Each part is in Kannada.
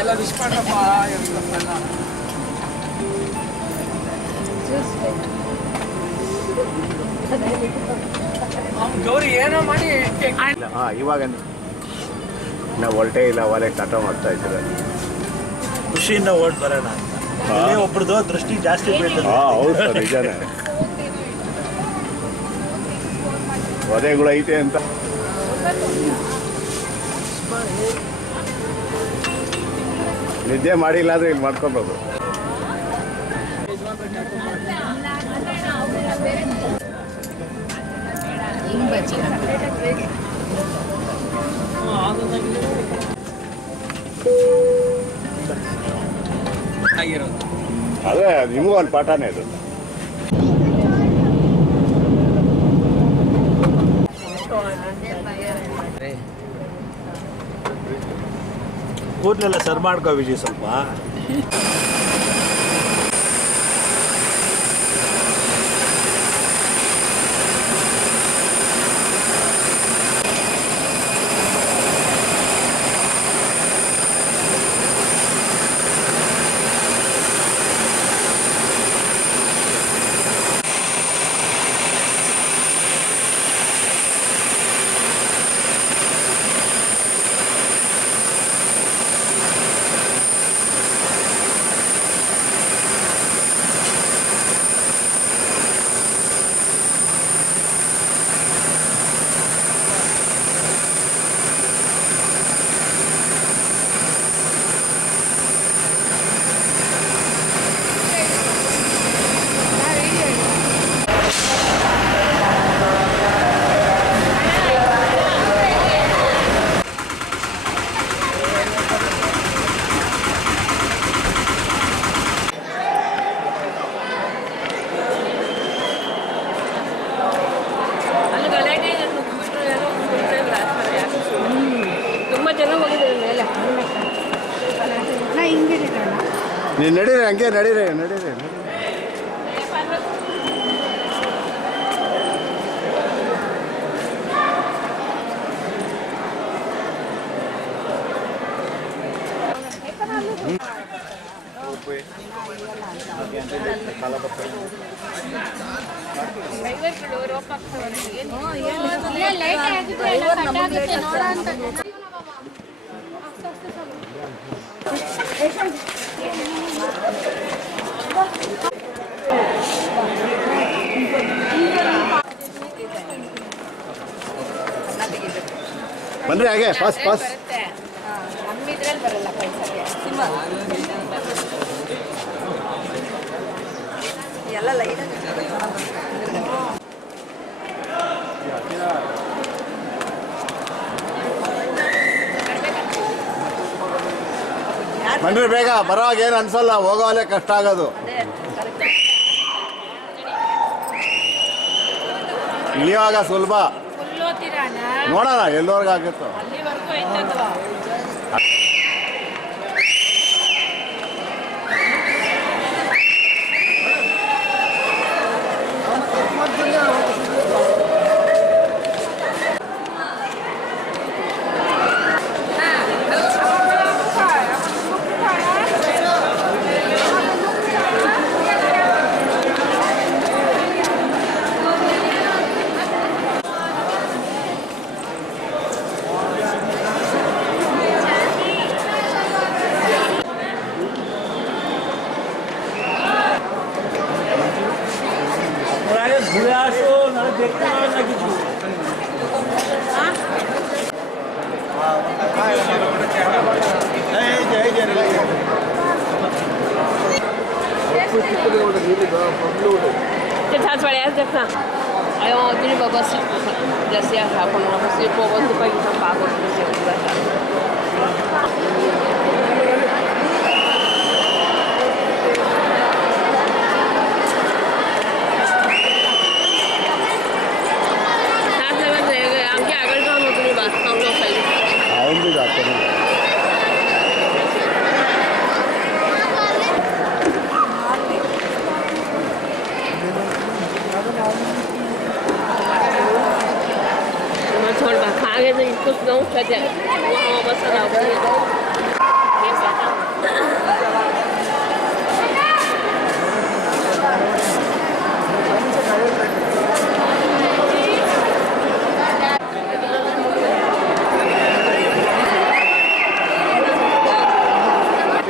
ಎಲ್ಲ ವಿಶ್ ಮಾಡ್ರಪ್ಪ ಗೌರಿ ಏನೋ ಮಾಡಿ ಇವಾಗ ನಾವು ಹೊರಟೇ ಇಲ್ಲ ಅವಲೇ ಟಾಟಾ ಮಾಡ್ತಾ ಇದ್ದಾರೆ. ಖುಷಿಯಿಂದ ಓಟ್ ಬರೋಣ ಅಂತ ಒಬ್ರದ್ದು ದೃಷ್ಟಿ ಜಾಸ್ತಿ ಬೀಳ್ತದೆ. ಹೌದು ಸರ್, ನಿಜಾನೇ. ವಧೆಗಳು ಐತೆ ಅಂತ ನಿದ್ದೆ ಮಾಡಿಲ್ಲ ಅಂದ್ರೆ ಇಲ್ಲಿ ಮಾಡ್ಕೊಬೋದು. ಅದೇ ನಿಮಗೂ ಒಂದು ಪಾಠನೇ ಇದು. ಕೂದಲೆಲ್ಲ ಸರ್ ಮಾಡ್ಕೋ ವಿಜಯ್ ಸ್ವಲ್ಪ. ನೀನು ನಡೀರಿ, ಹಂಗೆ ನಡೀರಿ. ಬನ್ರಿ ಹಾಗೆ ಪಾಸ್ ಎಲ್ಲ ಲೈನ್ ಬನ್ರಿ ಬೇಗ. ಬರೋವಾಗ ಏನು ಅನ್ಸಲ್ಲ, ಹೋಗೋವಲ್ಲೇ ಕಷ್ಟ ಆಗೋದು. ಇಳಿಯುವಾಗ ಸುಲಭ, ನೋಡೋಣ ಎಲ್ಲವರೆಗೂ ಆಗುತ್ತೋ. ঘুরে আসো, না দেখতে পাবে না কিছু।这查出来是看，哎呦，这里包包是这些还可能是包包是把一张八个这些不在啥。छोड़ बा Águia não impulso não, cadê? Uma maçã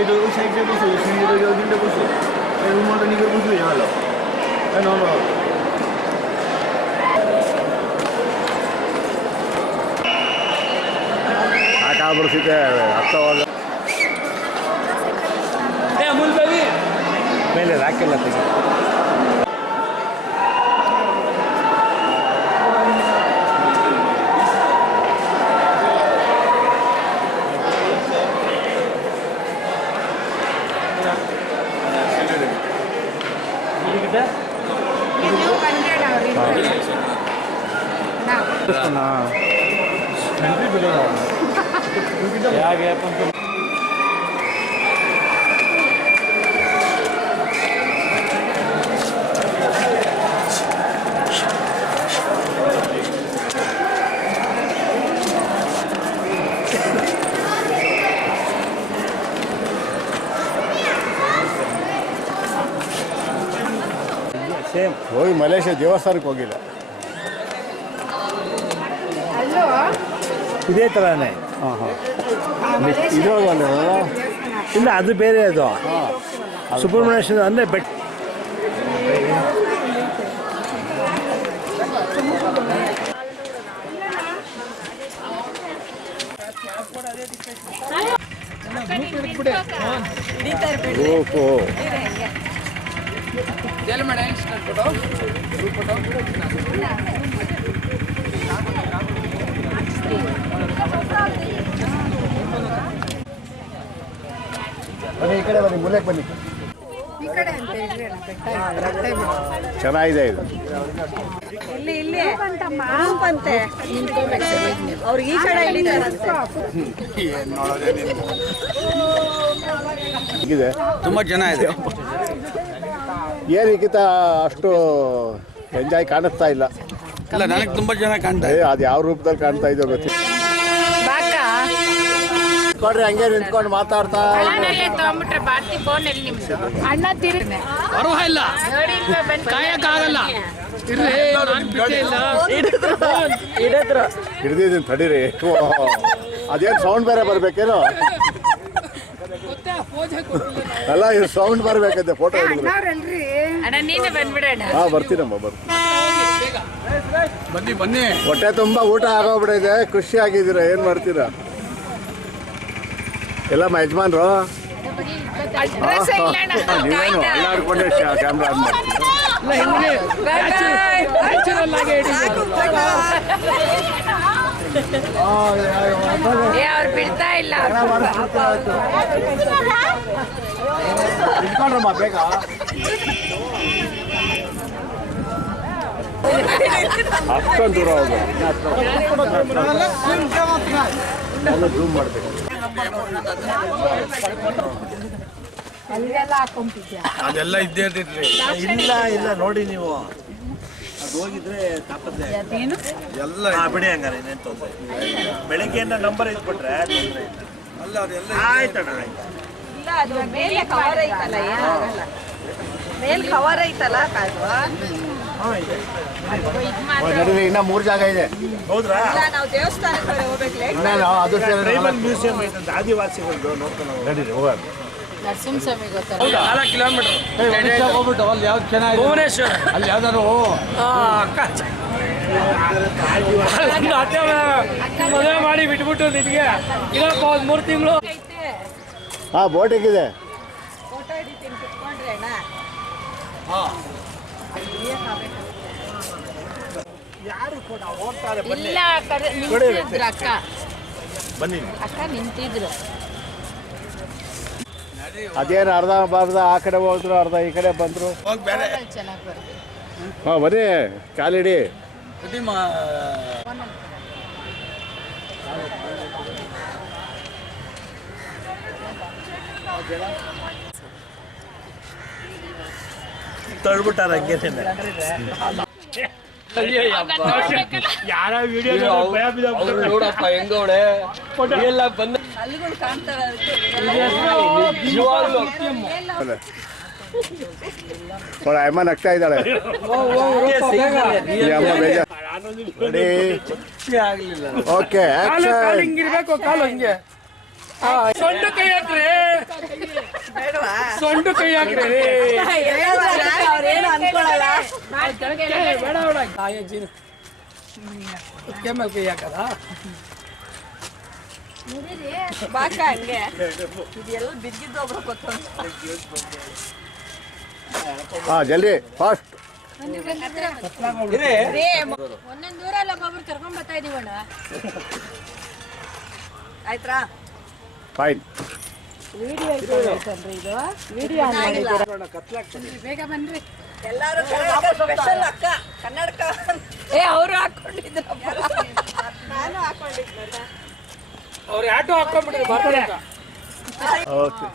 ಇದು ಸೈಡ್ ಬಸ್ಸು ದಿಂದ ಬಸ್ಸು ರೂಮ್ ನಿಮಗೆ ಬಸ್ಸು ಯಾವಲ್ಲ ನೋ ಸಾಕಾಗ್ಬಿಡ್ತಿದೆ ಅರ್ಥವಾಗ ಮೇಲೆ ರಾಕಿಲ್ಲ ತೆಗೆ ಸೇಮ್ ಹೋಗಿ ಮಲೇಷ್ಯಾ ದೇವಸ್ಥಾನಕ್ಕೆ ಹೋಗಿಲ್ಲ ಇದೇ ಥರನೇ ಇದ್ರೊಳಗೆ ಇಲ್ಲ ಅದು ಬೇರೆ ಅದು ಸುಬ್ರಹ್ಮಣ್ಯೇಶ್ವರ ಅಂದರೆ ಬೆಟ್ಟ ಓಹೋ ಬನ್ನಿ ಈ ಕಡೆ ಬನ್ನಿ ಮೂಲೆಗೆ ಬನ್ನಿ ಈ ಕಡೆ ಅಂತ ಇಲ್ರಿ ಅಣ್ಣ, ಬೆಟ್ಟ ಇದೆ. ಚೆನ್ನಾಗಿದೆ ಇದು ಇಲ್ಲಿ ಬಂತೆ ಅವ್ರಿಗೆ ಈ ಕಡೆ ಇಳಿದಾರಂತೆ. ಹೀಗಿದೆ ತುಂಬ ಜನ ಇದೆ. ಏನಕ್ಕಿಂತ ಅಷ್ಟು ಎಂಜಾಯ್ ಕಾಣಿಸ್ತಾ ಇಲ್ಲ ಇಲ್ಲ ನನಗೆ ತುಂಬ ಜನ ಕಾಣ್ತಾ ಏ ಅದು ಯಾವ ರೂಪದಲ್ಲಿ ಕಾಣ್ತಾ ಇದೆಯೋ ಗೊತ್ತಿಲ್ಲ ಕೊಡ್ರಿ ಹಂಗೆ ನಿಂತ್ಕೊಂಡು ಮಾತಾಡ್ತಾ ಪರವಾಗಿಲ್ಲ ಕಾಯಕ್ಕಾಗಲ್ಲ ಹಿಡ್ದಿದ್ದೀನಿ ತಡೀರಿ ಅದೇನು ಸೌಂಡ್ ಬೇರೆ ಬರ್ಬೇಕೇನೋ ಅಲ್ಲ ಇದು ಸೌಂಡ್ ಬರ್ಬೇಕಂತೆ ಫೋಟೋ ಹಿಡಿದ್ರು ಹಾಂ ಬರ್ತೀನಮ್ಮ ಬನ್ನಿ ಬನ್ನಿ. ಹೊಟ್ಟೆ ತುಂಬ ಊಟ ಆಗೋಗ್ಬಿಟ್ಟಿದೆ ಖುಷಿ ಆಗಿದ್ದೀರಾ ಏನು ಮಾಡ್ತೀರಾ ಎಲ್ಲ ನಮ್ಮ ಯಜಮಾನ್ರು ನೀವೇನು ಅಲ್ಲಾಡ್ಕೊಂಡೆ ಕ್ಯಾಮ್ರಾ ಆನ್ ಅವ್ರು ಬಿಡ್ತಾ ಇಲ್ಲ. ಇಟ್ಕೊಂಡ್ರಮ್ಮ ಬೇಗ ಅಷ್ಟೊಂದು ದೂರ ಹೋಗಿ ಜೂಮ್ ಮಾಡಬೇಕು ಅದೆಲ್ಲ ಇದ್ದೇ ಇರ್ತಿದ್ರಿ. ಇಲ್ಲ ಇಲ್ಲ ನೋಡಿ ನೀವು ಅದು ಹೋಗಿದ್ರೆ ತಾಪತ್ರೆ ಎಲ್ಲ ಬಿಡಿ ಹಂಗಾರೆ ಇನ್ನೇನು ತೊಂದರೆ ಬೆಳಗ್ಗೆಯಿಂದ ನಂಬರ್ ಇಟ್ಬಿಟ್ರೆ ತೊಂದರೆ ಇಲ್ಲ. ಅಲ್ಲ ಅದೆಲ್ಲ ಆಯ್ತಣ್ಣ ಆಯ್ತು ಇಲ್ಲ, ಅದು ಮೇಲೆ ಕವರ್ ಐತಲ್ಲ, ಏನಾಗಲ್ಲ. ಮೇಲ್ ಕವರ್ ಐತಲ್ಲ ಕಾಯ್ದು. ನಡೀರಿ ಇನ್ನ 3 ಜಾಗ ಇದೆ ಹೌದ್ರಾ ಇಲ್ಲ, ನಾವು ದೇವಸ್ಥಾನಕ್ಕೆ ಬೇರೆ ಹೋಗ್ಬೇಕು ಲೇಟ್. ಇನ್ನ ಅದು ಟ್ರೈಬಲ್ ಮ್ಯೂಸಿಯಂ ಐತಂತ ಆದಿವಾಸಿಗಳದ್ದು ನೋಡ್ಕೊಂಡು ನಡೀರಿ ಹೋಗೋಣ ನರಸಿಂಹಸ್ವಾಮಿ ಗೊತ್ತಲ್ಲ. 4 ಕಿಲೋಮೀಟರ್ ಹೋಗ್ಬಿಟ್ಟು ಅಲ್ಲಿ ಯಾವ್ದು ಚೆನ್ನಾಗಿದೆ ಭುವನೇಶ್ವರ ಅಲ್ಲಿ ಯಾವ್ದಾದ್ರು ಮದುವೆ ಮಾಡಿ ಬಿಟ್ಬಿಟ್ಟು ನಿನಗೆ ಇನ್ನೊಂದು 3 ತಿಂಗಳು. ಹಾಂ ಬೋಟಿಗಿದೆ ಫೋಟೋ ಹಿಡಿತೀನಿ ಕುತ್ಕೊಂಡ್ರೆ ಅಣ್ಣ. ಯಾರು ಕೂಡ ಓಡ್ತಾರೆ ಬನ್ನಿ ಇಲ್ಲ ನಿಂತಿದ್ರು ಅಕ್ಕ ಬನ್ನಿ ಅಕ್ಕ ನಿಂತಿದ್ರು. ಅದೇನು ಅರ್ಧ ಬರ್ಧ ಆ ಕಡೆ ಹೋದ್ರು ಅರ್ಧ ಈ ಕಡೆ ಬಂದರು ಹೋಗಿ ಬೇರೆ ಚೆನ್ನಾಗಿ ಬರುತ್ತೆ. ಹಾಂ ಬನ್ನಿ ಕಾಲಿಡಿ ತಳ್ಬಿಟ್ಟಾರ ಹಂಗೇನೆ ಯಾರ ವಿಡಿಯೋ ಭಯ ನೋಡಪ್ಪ ಹೆಂಗವಳೆ ಎಲ್ಲ ಬಂದ ಅಲ್ಲಿಗಳು ಕಾಣ್ತಾರೆ ಅದಕ್ಕೆ ನೋಡ ಅಮ್ಮ ನಗ್ತಾ ಇದ್ದಾಳೆ ಈ ಅಮ್ಮ ಬೇಜಾರು ಆಗ್ಲಿಲ್ಲ ಓಕೆ ಕಾಲು ಹಿಂಗಿರ್ಬೇಕು ಕಾಲು ಹಿಂಗೆ ಸೊಂಡು ಕೈ ಹಾಕ್ರಿ ಬೇಡವಾ ಸೊಂಡು ಕೈ ಹಾಕ್ರಿ ಅವ್ರೇನು ಅನ್ಕೊಳಲ್ಲ ಬೇಡ ಬೇಡ ಕೆಮ್ಮಲ್ ಕೈ ಹಾಕದ ಬಾಕ ಹಂಗೆ ಇದೆಲ್ಲ ಬಿದ್ದಿದ್ದು ಒಬ್ರು ಗೊತ್ತು ಹಾಂ ಜಲ್ದಿ ಫಾಸ್ಟ್ ಒಂದೊಂದು ದೂರ ಒಬ್ಬೊಬ್ರು ಕರ್ಕೊಂಡ್ ಬರ್ತಾ ಇದೀವಣ್ಣ ಆಯ್ತಾ ಫೈನ್ ಬೇಗ ಬನ್ರಿ ಎಲ್ಲಾರು ಸ್ಪೆಷಲ್ ಅಕ್ಕ ಕನ್ನಡಕ ಅವರು ಹಾಕೊಂಡಿದ್ರು ನಾನು ಹಾಕೊಂಡಿದ್ನಲ್ಲ ಅವ್ರು ಆಟೋ ಹಾಕೊಂಡ್ಬಿಟ್ರಿ ಬರ್ತಾರೆ ಓಕೆ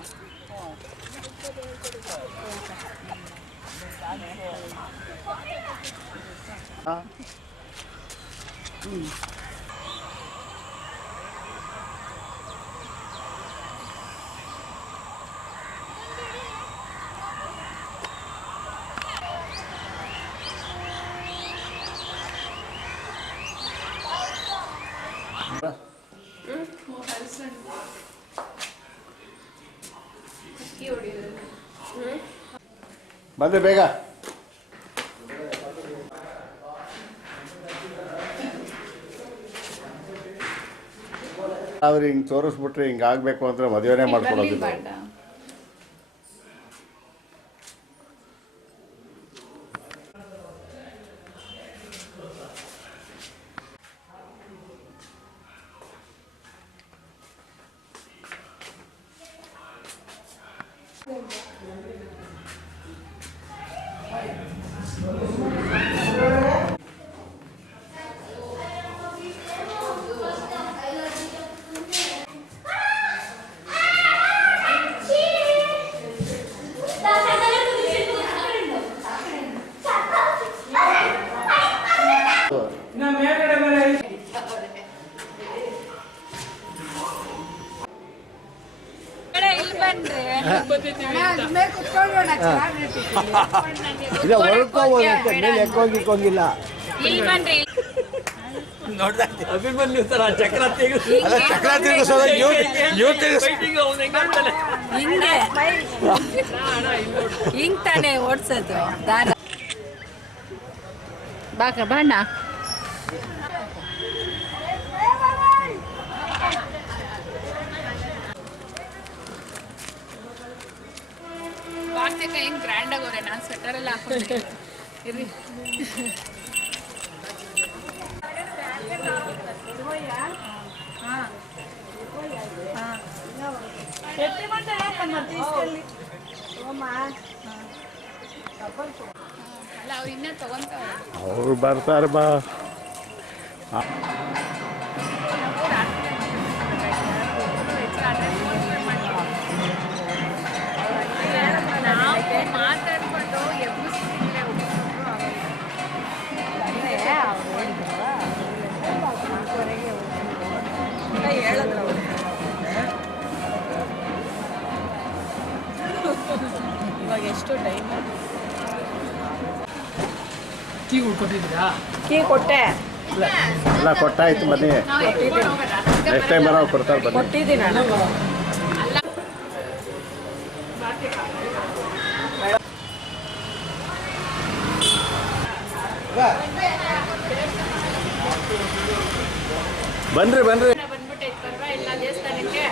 ಬಂದೆ ಬೇಗ ಅವ್ರು ಹಿಂಗೆ ತೋರಿಸ್ಬಿಟ್ರೆ ಹಿಂಗೆ ಆಗಬೇಕು ಅಂದರೆ ಮದುವೆನೇ ಮಾಡ್ಕೊಡೋದಿಲ್ಲ ಇಲ್ಲ ಹೊರಡ್ಕೋಬೋದಂತೆ ಮೇಲೆ ಎಕ್ಕೋಗಿಕ್ಕೋಗಿಲ್ಲ ಅಭಿಮನ್ಯು ತರ ಚಕ್ರ ಅಲ್ಲ ಚಕ್ರ ತಿರುಗಿಸೋದು ಹಿಂಗೆ ಹಿಂಗ್ ತಾನೇ ಓಡ್ಸೋದು ದಾರ ಬಾಕ ಬಣ್ಣ ಬಾಕ್ತಿಕ ಹೆಂಗ್ ಗ್ರ್ಯಾಂಡ್ ಆಗೋರೆ ನಾನು ಸ್ವೆಟರ್ ಎಲ್ಲ ಹಾಕೊಂಡೆ ಇರ್ರಿ ಅಲ್ಲ ಅವ್ರು ಇನ್ನೂ ತಗೊಂತಾರೆ ಅವ್ರು ಬರ್ತಾರೆ ಬಾ ಮಾತಾಡ್ಕೊಂಡು ಹೇಳಿದ್ರು ಇವಾಗ ಎಷ್ಟು ಟೈಮ್ ಟೀ ಕೊಟ್ಟಿದ್ದೀರಾ ಕೀ ಕೊಟ್ಟೆ ಎಲ್ಲ ಕೊಟ್ಟಾಯ್ತು ಬನ್ನಿ ನೆಕ್ಸ್ಟ್ ಟೈಮ್ ಬರೋ ಕೊಡ್ತಾರೆ ಬನ್ನಿ ಕೊಟ್ಟಿದ್ದೀನಿ ನಾನು ಬನ್ರಿ ಬನ್ರಿ ಬಂದ್ಬಿಟ್ಟೆ ಎಲ್ಲ ದೇವಸ್ಥಾನಕ್ಕೆ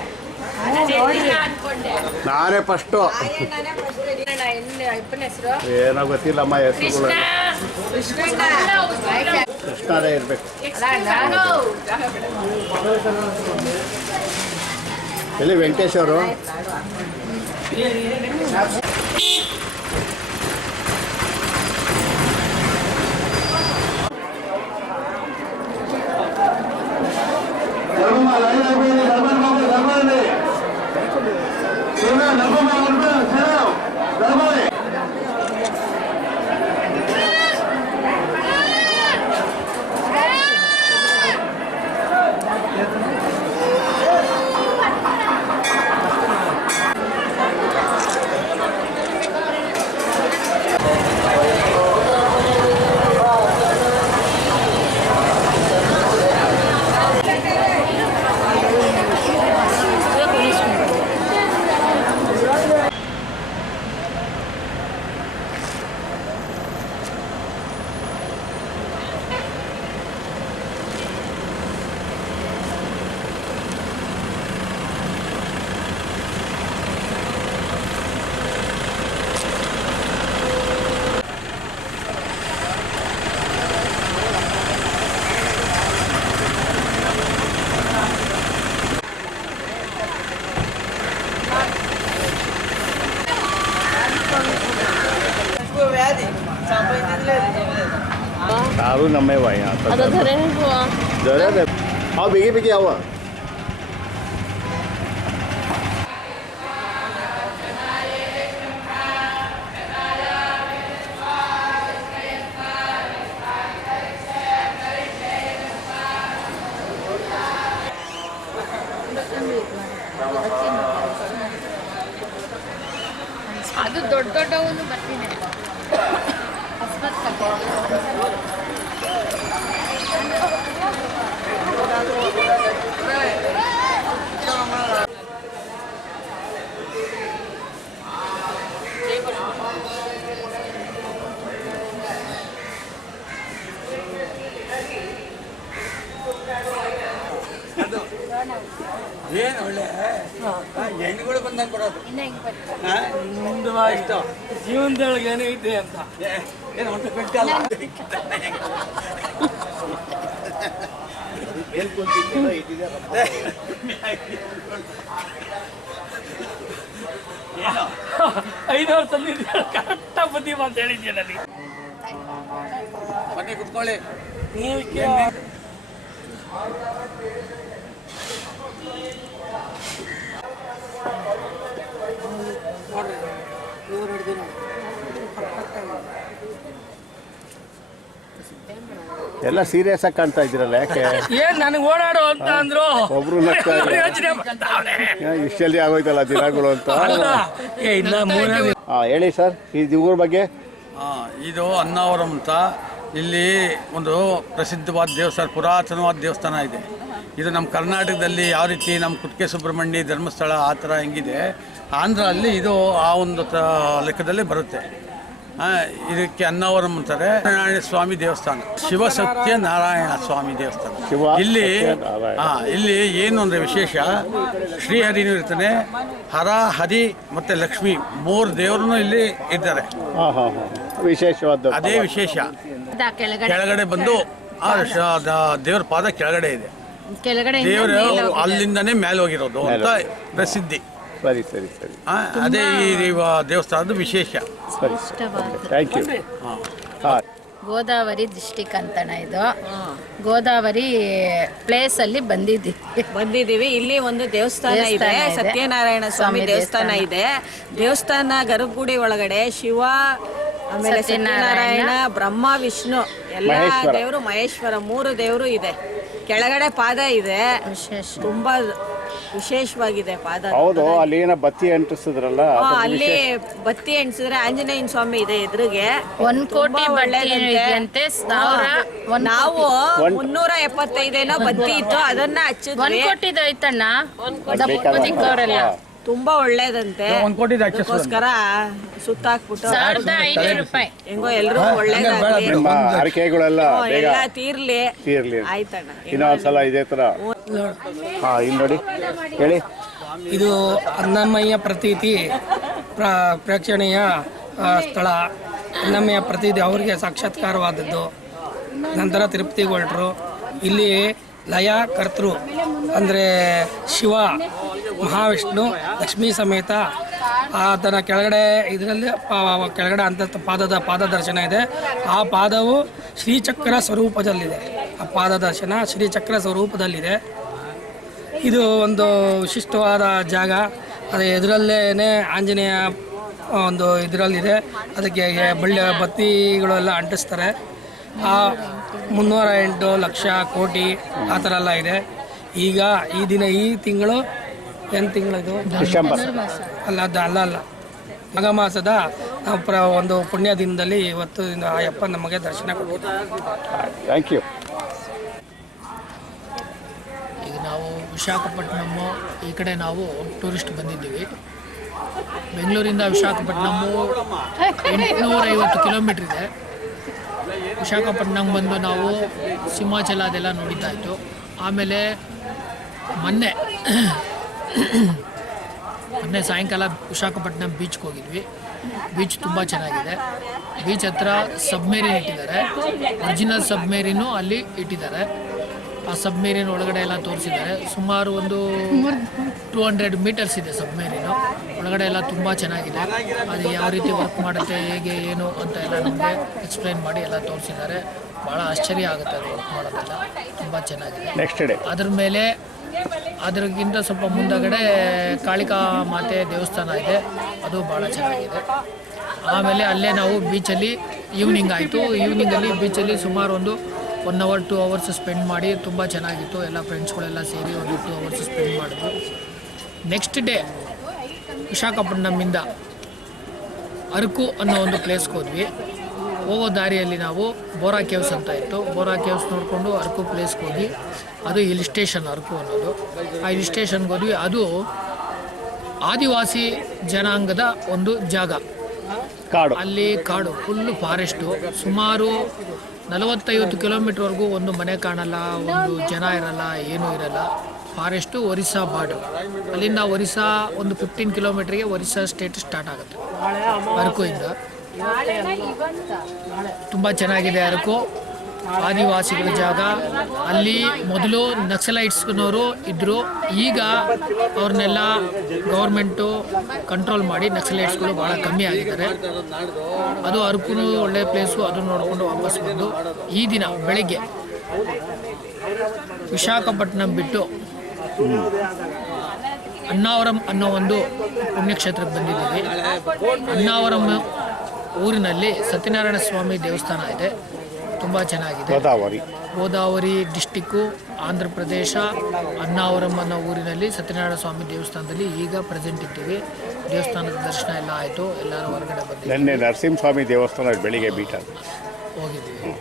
ಅನ್ಕೊಂಡೆ ನಾನೇ ಫಸ್ಟು ಇಬ್ಬನ ಹೆಸರು ಏನೋ ಗೊತ್ತಿಲ್ಲಮ್ಮ ಹೆಸರುಗಳು ಕೃಷ್ಣನೇ ಇರಬೇಕು ಎಲ್ಲಿ ವೆಂಕಟೇಶ್ ಅವರು सारू नमे भाई आता झरे नाही बुवा. जरा हाँ बेगी बेगी आवा ಅದು ದೊಡ್ಡ ದೊಡ್ಡ ಒಂದು ಬರ್ತೀನಿ ಅಸ್ಮತ್ ಏನು ಒಳ್ಳೆ ಹೆಣ್ಣುಗಳು ಬಂದಂಗೆ ಕೊಡೋದು ನಿಮ್ದು ಇಷ್ಟ ಜೀವನದೊಳಗೆ ಏನೈತೆ ಅಂತ ಏನು ಅಂತ ಬಿಟ್ಟಲ್ಲ ಐದವ್ರು ತಂದಿದ್ದೀರ ಕರೆಕ್ಟ ಬುದ್ಧಿ ಅಂತ ಹೇಳಿದ್ದೆ ನನಗೆ ಬನ್ನಿ ಕುತ್ಕೊಳ್ಳಿ ನೀವು ಎಲ್ಲ ಸೀರಿಯಸ್ ಆಗಿ ಕಾಣ್ತಾ ಇದ್ದೀರಲ್ಲ ಯಾಕೆ ಏನ್ ನನಗೆ ಓಡಾಡು ಅಂತ ಅಂದ್ರು ಒಬ್ರು ನಗ್ತಾ ಇದ್ದಾರೆ. ಯೋಚನೆ ಮಾಡ್ತಾವ್ರೆ. ಇಷ್ಟು ಜಲ್ದಿ ಆಗೋಯ್ತಲ್ಲ ದಿನಗಳು ಅಂತ ಅಲ್ಲ ಏ ಇಲ್ಲ ಮೂರನೇ ಹಾಂ ಹೇಳಿ ಸರ್ ಈ ಊರ ಬಗ್ಗೆ ಇದು ಅನ್ನಾವರಂ ಅಂತ ಇಲ್ಲಿ ಒಂದು ಪ್ರಸಿದ್ಧವಾದ ದೇವಸ್ಥಾನ ಪುರಾತನವಾದ ದೇವಸ್ಥಾನ ಇದೆ. ಇದು ನಮ್ಮ ಕರ್ನಾಟಕದಲ್ಲಿ ಯಾವ ರೀತಿ ನಮ್ಮ ಕುಕ್ಕೆ ಸುಬ್ರಹ್ಮಣ್ಯ ಧರ್ಮಸ್ಥಳ ಆ ಥರ ಹೆಂಗಿದೆ ಆಂಧ್ರಲ್ಲಿ ಇದು ಆ ಒಂದು ಲೆಕ್ಕದಲ್ಲಿ ಬರುತ್ತೆ. ಇದಕ್ಕೆ ಅನ್ನಾವರಂ ಅಂತಾರೆ. ನಾರಾಯಣ ಸ್ವಾಮಿ ದೇವಸ್ಥಾನ ಶಿವಸತ್ಯ ನಾರಾಯಣ ಸ್ವಾಮಿ ದೇವಸ್ಥಾನ. ಇಲ್ಲಿ ಇಲ್ಲಿ ಏನು ಅಂದರೆ ವಿಶೇಷ ಶ್ರೀಹರಿನೂ ಇರ್ತಾನೆ, ಹರ ಹರಿ ಮತ್ತು ಲಕ್ಷ್ಮಿ ಮೂರು ದೇವರನ್ನು ಇಲ್ಲಿ ಇದ್ದಾರೆ. ವಿಶೇಷವಾದ ಅದೇ ವಿಶೇಷ. ಕೆಳಗಡೆ ಬಂದು ದೇವ್ರ ಪಾದ ಕೆಳಗಡೆ ಇದೆ, ದೇವರು ಅಲ್ಲಿಂದನೇ ಮೇಲೆ ಹೋಗಿರೋದು ಅಂತ ಪ್ರಸಿದ್ಧಿ. ಸರಿ ಸರಿ ಸರಿ ಅದೇ ಈ ದೇವಸ್ಥಾನದ ವಿಶೇಷ. ಸರಿ ಥ್ಯಾಂಕ್ ಯು. ಹಾಂ ಗೋದಾವರಿ ಡಿಸ್ಟಿಕ್ ಅಂತಣ ಇದು. ಗೋದಾವರಿ ಪ್ಲೇಸ್ ಅಲ್ಲಿ ಬಂದಿದ್ದೀವಿ. ಇಲ್ಲಿ ಒಂದು ದೇವಸ್ಥಾನ ಇದೆ, ಸತ್ಯನಾರಾಯಣ ಸ್ವಾಮಿ ದೇವಸ್ಥಾನ ಇದೆ. ದೇವಸ್ಥಾನ ಗರ್ಭಗುಡಿ ಒಳಗಡೆ ಶಿವ, ಆಮೇಲೆ ಸತ್ಯನಾರಾಯಣ, ಬ್ರಹ್ಮ, ವಿಷ್ಣು ಎಲ್ಲ ದೇವರು, ಮಹೇಶ್ವರ ಮೂರು ದೇವರು ಇದೆ. ಕೆಳಗಡೆ ಪಾದ ಇದೆ, ತುಂಬಾ ವಿಶೇಷವಾಗಿದೆ ಪಾದ. ಹೌದು, ಅಲ್ಲಿ ಏನೋ ಬತ್ತಿ ಅಂಟಿಸಿದ್ರಲ್ಲ, ಅಲ್ಲಿ ಬತ್ತಿ ಎಣಿಸಿದ್ರೆ ಆಂಜನೇಯನ ಸ್ವಾಮಿ ಇದೆ ಎದುರಿಗೆ. 1 ಕೋಟಿ ಒಳ್ಳೆದಂತೆ. ನಾವು 375 ಬತ್ತಿ ಇತ್ತು, ಅದನ್ನ ಹಚ್ಚಿದ್ವಿ. 1 ಕೋಟಿದು ಐತಣ್ಣ, ಅವರೆಲ್ಲ ತುಂಬಾ ಒಳ್ಳೇದಂತೆ. 1 ಕೋಟಿ ಅದಕ್ಕೋಸ್ಕರ ಸುತ್ತಾಕ್ಬಿಟ್ಟು 1500 ರೂಪಾಯಿ ಹೆಂಗೋ ಎಲ್ರು ಒಳ್ಳೇದಾಗ್ಲಿ, ನಿಮ್ಮ ಹರಕೆಗಳೆಲ್ಲ ಬೇಗ ಎಲ್ಲ ತೀರ್ಲಿ. ತೀರ್ಲಿ. ಆಯ್ತಣ್ಣ. ಇನ್ನೊಂದ್ಸಲ ಇದೇ ತರ. ಹಾ ಇಲ್ಲಿ ನೋಡಿ ಹೇಳಿ. ಇದು ಅನ್ನಮಯ್ಯ ಪ್ರತೀತಿ ಪ್ರೇಕ್ಷಣೀಯ ಸ್ಥಳ. ಅನ್ನಮಯ್ಯ ಪ್ರತೀತಿ ಅವರಿಗೆ ಸಾಕ್ಷಾತ್ಕಾರವಾದದ್ದು. ನಂತರ ತಿರುಪತಿಗೊಳ್ರು. ಇಲ್ಲಿ ಲಯ ಕರ್ತೃ ಅಂದರೆ ಶಿವ, ಮಹಾವಿಷ್ಣು, ಲಕ್ಷ್ಮೀ ಸಮೇತ ಆತನ ಕೆಳಗಡೆ ಇದರಲ್ಲಿ ಕೆಳಗಡೆ ಅಂತ ಪಾದ ದರ್ಶನ ಇದೆ. ಆ ಪಾದವು ಶ್ರೀಚಕ್ರ ಸ್ವರೂಪದಲ್ಲಿದೆ. ಆ ಪಾದ ದರ್ಶನ ಶ್ರೀಚಕ್ರ ಸ್ವರೂಪದಲ್ಲಿದೆ. ಇದು ಒಂದು ವಿಶಿಷ್ಟವಾದ ಜಾಗ. ಅದು ಎದುರಲ್ಲೇ ಆಂಜನೇಯ ಒಂದು ಇದರಲ್ಲಿದೆ. ಅದಕ್ಕೆ ಬತ್ತಿಗಳೆಲ್ಲ ಅಂಟಿಸ್ತಾರೆ. ಆ 308 ಲಕ್ಷ ಕೋಟಿ ಆ ಥರ ಎಲ್ಲ ಇದೆ. ಈಗ ಈ ದಿನ ಈ ತಿಂಗಳು ಏನು ತಿಂಗಳಿದು? ಡಿಸೆಂಬರ್ ಅಲ್ಲ ಮಾಘ ಮಾಸದ ಒಂದು ಪುಣ್ಯ ದಿನದಲ್ಲಿ ಇವತ್ತು ಅಯ್ಯಪ್ಪ ನಮಗೆ ದರ್ಶನ ಕೊಡ್ತಾರೆ. Thank you. ಈಗ ನಾವು ವಿಶಾಖಪಟ್ಟಣಮ್ಮು ಈ ಕಡೆ ನಾವು ಟೂರಿಸ್ಟ್ ಬಂದಿದ್ದೀವಿ. ಬೆಂಗಳೂರಿಂದ ವಿಶಾಖಪಟ್ಟಣಮ್ಮು 850 ಕಿಲೋಮೀಟ್ರ್ ಇದೆ. ವಿಶಾಖಪಟ್ಟಣಂಗೆ ಬಂದು ನಾವು ಸಿಂಹಾಚಲ ಅದೆಲ್ಲ ನೋಡಿತಾ ಇತ್ತು. ಆಮೇಲೆ ಮೊನ್ನೆ ಸಾಯಂಕಾಲ ವಿಶಾಖಪಟ್ಟಣಂ ಬೀಚ್ಗೆ ಹೋಗಿದ್ವಿ. ಬೀಚ್ ತುಂಬ ಚೆನ್ನಾಗಿದೆ. ಬೀಚ್ ಹತ್ರ ಸಬ್ಮೇರಿನ್ ಇಟ್ಟಿದ್ದಾರೆ, ಒರಿಜಿನಲ್ ಸಬ್ಮೇರಿನು ಅಲ್ಲಿ ಇಟ್ಟಿದ್ದಾರೆ. ಆ ಸಬ್ಮೇರಿನ್ ಒಳಗಡೆ ಎಲ್ಲ ತೋರಿಸಿದ್ದಾರೆ. ಸುಮಾರು ಒಂದು 200 ಮೀಟರ್ಸ್ ಇದೆ ಸಬ್ಮೇರಿನು. ಒಳಗಡೆ ಎಲ್ಲ ತುಂಬ ಚೆನ್ನಾಗಿದೆ. ಅದು ಯಾವ ರೀತಿ ವರ್ಕ್ ಮಾಡುತ್ತೆ, ಹೇಗೆ ಏನು ಅಂತ ಎಲ್ಲ ನಮಗೆ ಎಕ್ಸ್ಪ್ಲೈನ್ ಮಾಡಿ ಎಲ್ಲ ತೋರಿಸಿದ್ದಾರೆ. ಭಾಳ ಆಶ್ಚರ್ಯ ಆಗುತ್ತೆ ಅದು ವರ್ಕ್ ಮಾಡೋದೆಲ್ಲ, ತುಂಬ ಚೆನ್ನಾಗಿದೆ. ನೆಕ್ಸ್ಟ್ ಡೇ ಅದ್ರ ಮೇಲೆ ಅದಕ್ಕಿಂತ ಸ್ವಲ್ಪ ಮುಂದಗಡೆ ಕಾಳಿಕಾ ಮಾತೆ ದೇವಸ್ಥಾನ ಇದೆ, ಅದು ಭಾಳ ಚೆನ್ನಾಗಿದೆ. ಆಮೇಲೆ ಅಲ್ಲೇ ನಾವು ಬೀಚಲ್ಲಿ ಈವ್ನಿಂಗ್ ಆಯಿತು. ಈವ್ನಿಂಗಲ್ಲಿ ಬೀಚಲ್ಲಿ ಸುಮಾರು ಒಂದು 1 hour 2 hours ಸ್ಪೆಂಡ್ ಮಾಡಿ ತುಂಬ ಚೆನ್ನಾಗಿತ್ತು. ಎಲ್ಲ ಫ್ರೆಂಡ್ಸ್ಗಳೆಲ್ಲ ಸೇರಿ ಒಂದು 2 hours ಸ್ಪೆಂಡ್ ಮಾಡಿದ್ವಿ. ನೆಕ್ಸ್ಟ್ ಡೇ ವಿಶಾಖಪಟ್ಟಣಮಿಂದ ಅరకు ಅನ್ನೋ ಒಂದು ಪ್ಲೇಸ್ಗೆ ಹೋದ್ವಿ. ಹೋಗೋ ದಾರಿಯಲ್ಲಿ ನಾವು ಬೋರಾ ಕೇವ್ಸ್ ಅಂತ ಇತ್ತು. ಬೋರಾ ಕೇವ್ಸ್ ನೋಡಿಕೊಂಡು ಅరకు ಪ್ಲೇಸ್ಗೆ ಹೋಗಿ, ಅದು ಹಿಲ್ ಸ್ಟೇಷನ್ ಅరకు ಅನ್ನೋದು. ಆ ಹಿಲ್ ಸ್ಟೇಷನ್ಗೆ ಹೋದ್ವಿ. ಅದು ಆದಿವಾಸಿ ಜನಾಂಗದ ಒಂದು ಜಾಗ. ಕಾಡು, ಅಲ್ಲಿ ಕಾಡು ಫುಲ್ಲು ಫಾರೆಸ್ಟು. ಸುಮಾರು 40-50 ಕಿಲೋಮೀಟ್ರ್ವರೆಗೂ ಒಂದು ಮನೆ ಕಾಣಲ್ಲ, ಒಂದು ಜನ ಇರಲ್ಲ, ಏನೂ ಇರಲ್ಲ. Forest Orissa border. ಅಲ್ಲಿಂದ ಒರಿಸ್ಸಾ ಒಂದು 15 ಕಿಲೋಮೀಟ್ರಿಗೆ ಒರಿಸ್ಸಾ ಸ್ಟೇಟ್ ಸ್ಟಾರ್ಟ್ ಆಗುತ್ತೆ ಅರಕುಯಿಂದ. ತುಂಬ ಚೆನ್ನಾಗಿದೆ ಅరకు, ಆದಿವಾಸಿಗಳ ಜಾಗ. ಅಲ್ಲಿ ಮೊದಲು ನಕ್ಸಲೈಟ್ಸ್ನವರು ಇದ್ದರು. ಈಗ ಅವ್ರನ್ನೆಲ್ಲ ಗೌರ್ಮೆಂಟು ಕಂಟ್ರೋಲ್ ಮಾಡಿ ನಕ್ಸಲೈಟ್ಸ್ಗಳು ಭಾಳ ಕಮ್ಮಿ ಆಗಿದ್ದಾರೆ. ಅದು ಅರಕು ಒಳ್ಳೆಯ ಪ್ಲೇಸು. ಅದು ನೋಡಿಕೊಂಡು ವಾಪಸ್ ಬಂದು ಈ ದಿನ ಬೆಳಗ್ಗೆ ವಿಶಾಖಪಟ್ಟಣಂ ಬಿಟ್ಟು ಅನ್ನಾವರಂ ಅನ್ನೋ ಒಂದು ಪುಣ್ಯಕ್ಷೇತ್ರಕ್ಕೆ ಬಂದಿದ್ದೀವಿ. ಅನ್ನಾವರಂ ಊರಿನಲ್ಲಿ ಸತ್ಯನಾರಾಯಣ ಸ್ವಾಮಿ ದೇವಸ್ಥಾನ ಇದೆ, ತುಂಬ ಚೆನ್ನಾಗಿದೆ. ಗೋದಾವರಿ ಡಿಸ್ಟಿಕ್ಕು, ಆಂಧ್ರ ಪ್ರದೇಶ, ಅನ್ನಾವರಂ ಅನ್ನೋ ಊರಿನಲ್ಲಿ ಸತ್ಯನಾರಾಯಣ ಸ್ವಾಮಿ ದೇವಸ್ಥಾನದಲ್ಲಿ ಈಗ ಪ್ರೆಸೆಂಟ್ ಇದ್ದೀವಿ. ದೇವಸ್ಥಾನದ ದರ್ಶನ ಎಲ್ಲ ಆಯಿತು, ಎಲ್ಲರೂ ಹೊರಗಡೆ ಬಂದಿದ್ದೀವಿ. ನಿನ್ನೆ ನರಸಿಂಹಸ್ವಾಮಿ ದೇವಸ್ಥಾನ ಬೆಳಿಗ್ಗೆ ಬೀಟ ಹೋಗಿದ್ದೀವಿ.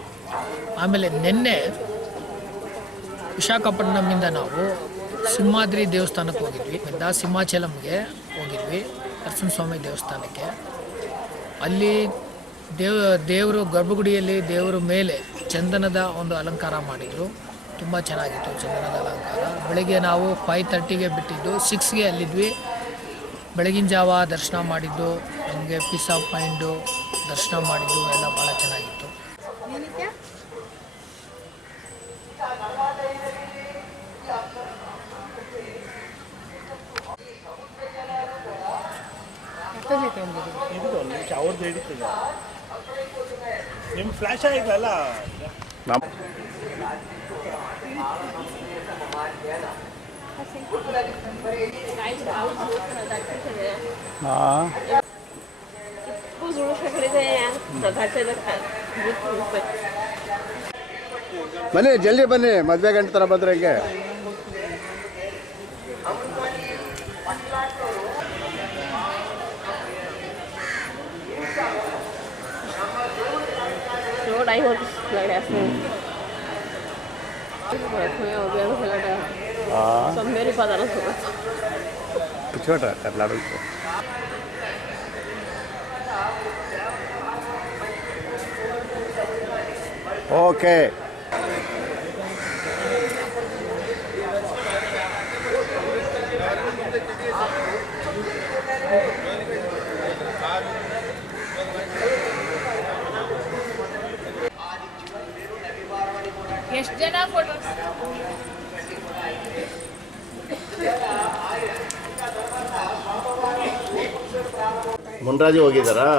ಆಮೇಲೆ ನಿನ್ನೆ ವಿಶಾಖಪಟ್ಟಣಮಿಂದ ನಾವು ಸಿಂಹಾದ್ರಿ ದೇವಸ್ಥಾನಕ್ಕೆ ಹೋಗಿದ್ವಿ. ಸಿಂಹಾಚಲಂಗೆ ಹೋಗಿದ್ವಿ, ನರಸಿಂಹಸ್ವಾಮಿ ದೇವಸ್ಥಾನಕ್ಕೆ. ಅಲ್ಲಿ ದೇವರು ಗರ್ಭಗುಡಿಯಲ್ಲಿ ದೇವರ ಮೇಲೆ ಚಂದನದ ಒಂದು ಅಲಂಕಾರ ಮಾಡಿದರು. ತುಂಬ ಚೆನ್ನಾಗಿತ್ತು ಚಂದನದ ಅಲಂಕಾರ. ಬೆಳಗ್ಗೆ ನಾವು 5:30ಗೆ ಬಿಟ್ಟಿದ್ದು, 6ಗೆ ಅಲ್ಲಿದ್ವಿ. ಬೆಳಗಿನ ಜಾವ ದರ್ಶನ ಮಾಡಿದ್ದು, ನಮಗೆ ಪೀಸ್ ಆಫ್ ಮೈಂಡು ದರ್ಶನ ಮಾಡಿದ್ದು ಎಲ್ಲ ಭಾಳ ಚೆನ್ನಾಗಿತ್ತು. ಅವ್ರದ್ದು ಹಿಡಿತದೆ ನಿಮ್ಮ ಫ್ಲ್ಯಾಶ್ ಆಗಿಲ್ಲ. ಬನ್ನಿ, ಜಲ್ದಿ ಬನ್ನಿ, ಮದುವೆ ಗಂಟೆ ಥರ ಬಂದ್ರೆ ಹೆಂಗೆ? Ahí voy la creación. Son very poderosos. छोटा करला बिल्कुल. ओके. ಎಷ್ಟು ಜನ ಫೋಟೋಸ್? ಮುನ್ರಾಜು ಹೋಗಿದ್ದಾರಾ?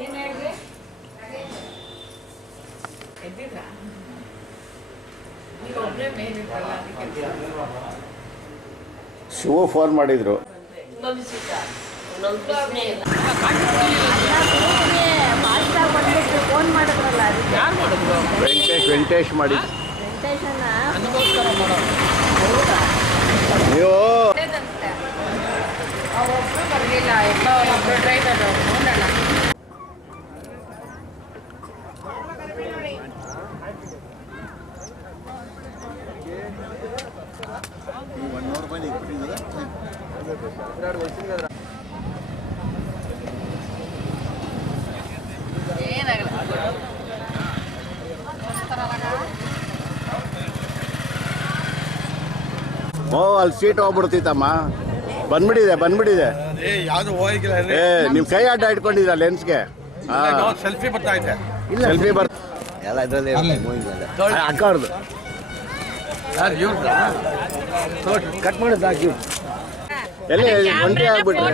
ಏನು ಹೇಳಿದ್ರಿ? ಎದ್ದಿದ್ರಾ? ನೀವು ಒಬ್ಬರೇ ಮೇನ್ ಇರಲ್ಲ, ಅದಕ್ಕೆ ಶಿವ ಫೋನ್ ಮಾಡಿದ್ರು. ಫೋನ್ ಮಾಡಿದ್ರಲ್ಲ, ಯಾರು ಮಾಡಿದ್ರು? ವೆಂಕಟೇಶ್ ಮಾಡಿ. ನನಗೋಸ್ಕರ ಮಾಡೋದು. ನೀವು ಅವರೊಬ್ರು ಬರಲಿಲ್ಲ, ಒಬ್ಬರು ಡ್ರೈವರ್ ನೋಡೋಣ. ಓ ಅಲ್ಲಿ ಸೀಟ್ ಹೋಗ್ಬಿಡ್ತಿತ್ತಮ್ಮ. ಬಂದ್ಬಿಟ್ಟಿದೆ. ಯಾವುದು ಹೋಗಿಲ್ಲ ಏ ನೀವು ಕೈ ಅಡ್ಡ ಇಟ್ಕೊಂಡಿದ್ದೀರಾ ಲೆನ್ಸ್ಗೆ. ಸೆಲ್ಫಿ ಬರ್ತಾ ಇದೆ. ಸೆಲ್ಫಿ ಎಲ್ಲ ಇದರಲ್ಲಿ ಅಕ್ಕವ್ರದ್ದು ಕಟ್ ಮಾಡಿದ್ದು ಹಾಕಿ ಎಲ್ಲಿ ಒಂಟಿ ಆಗ್ಬಿಟ್ರೆ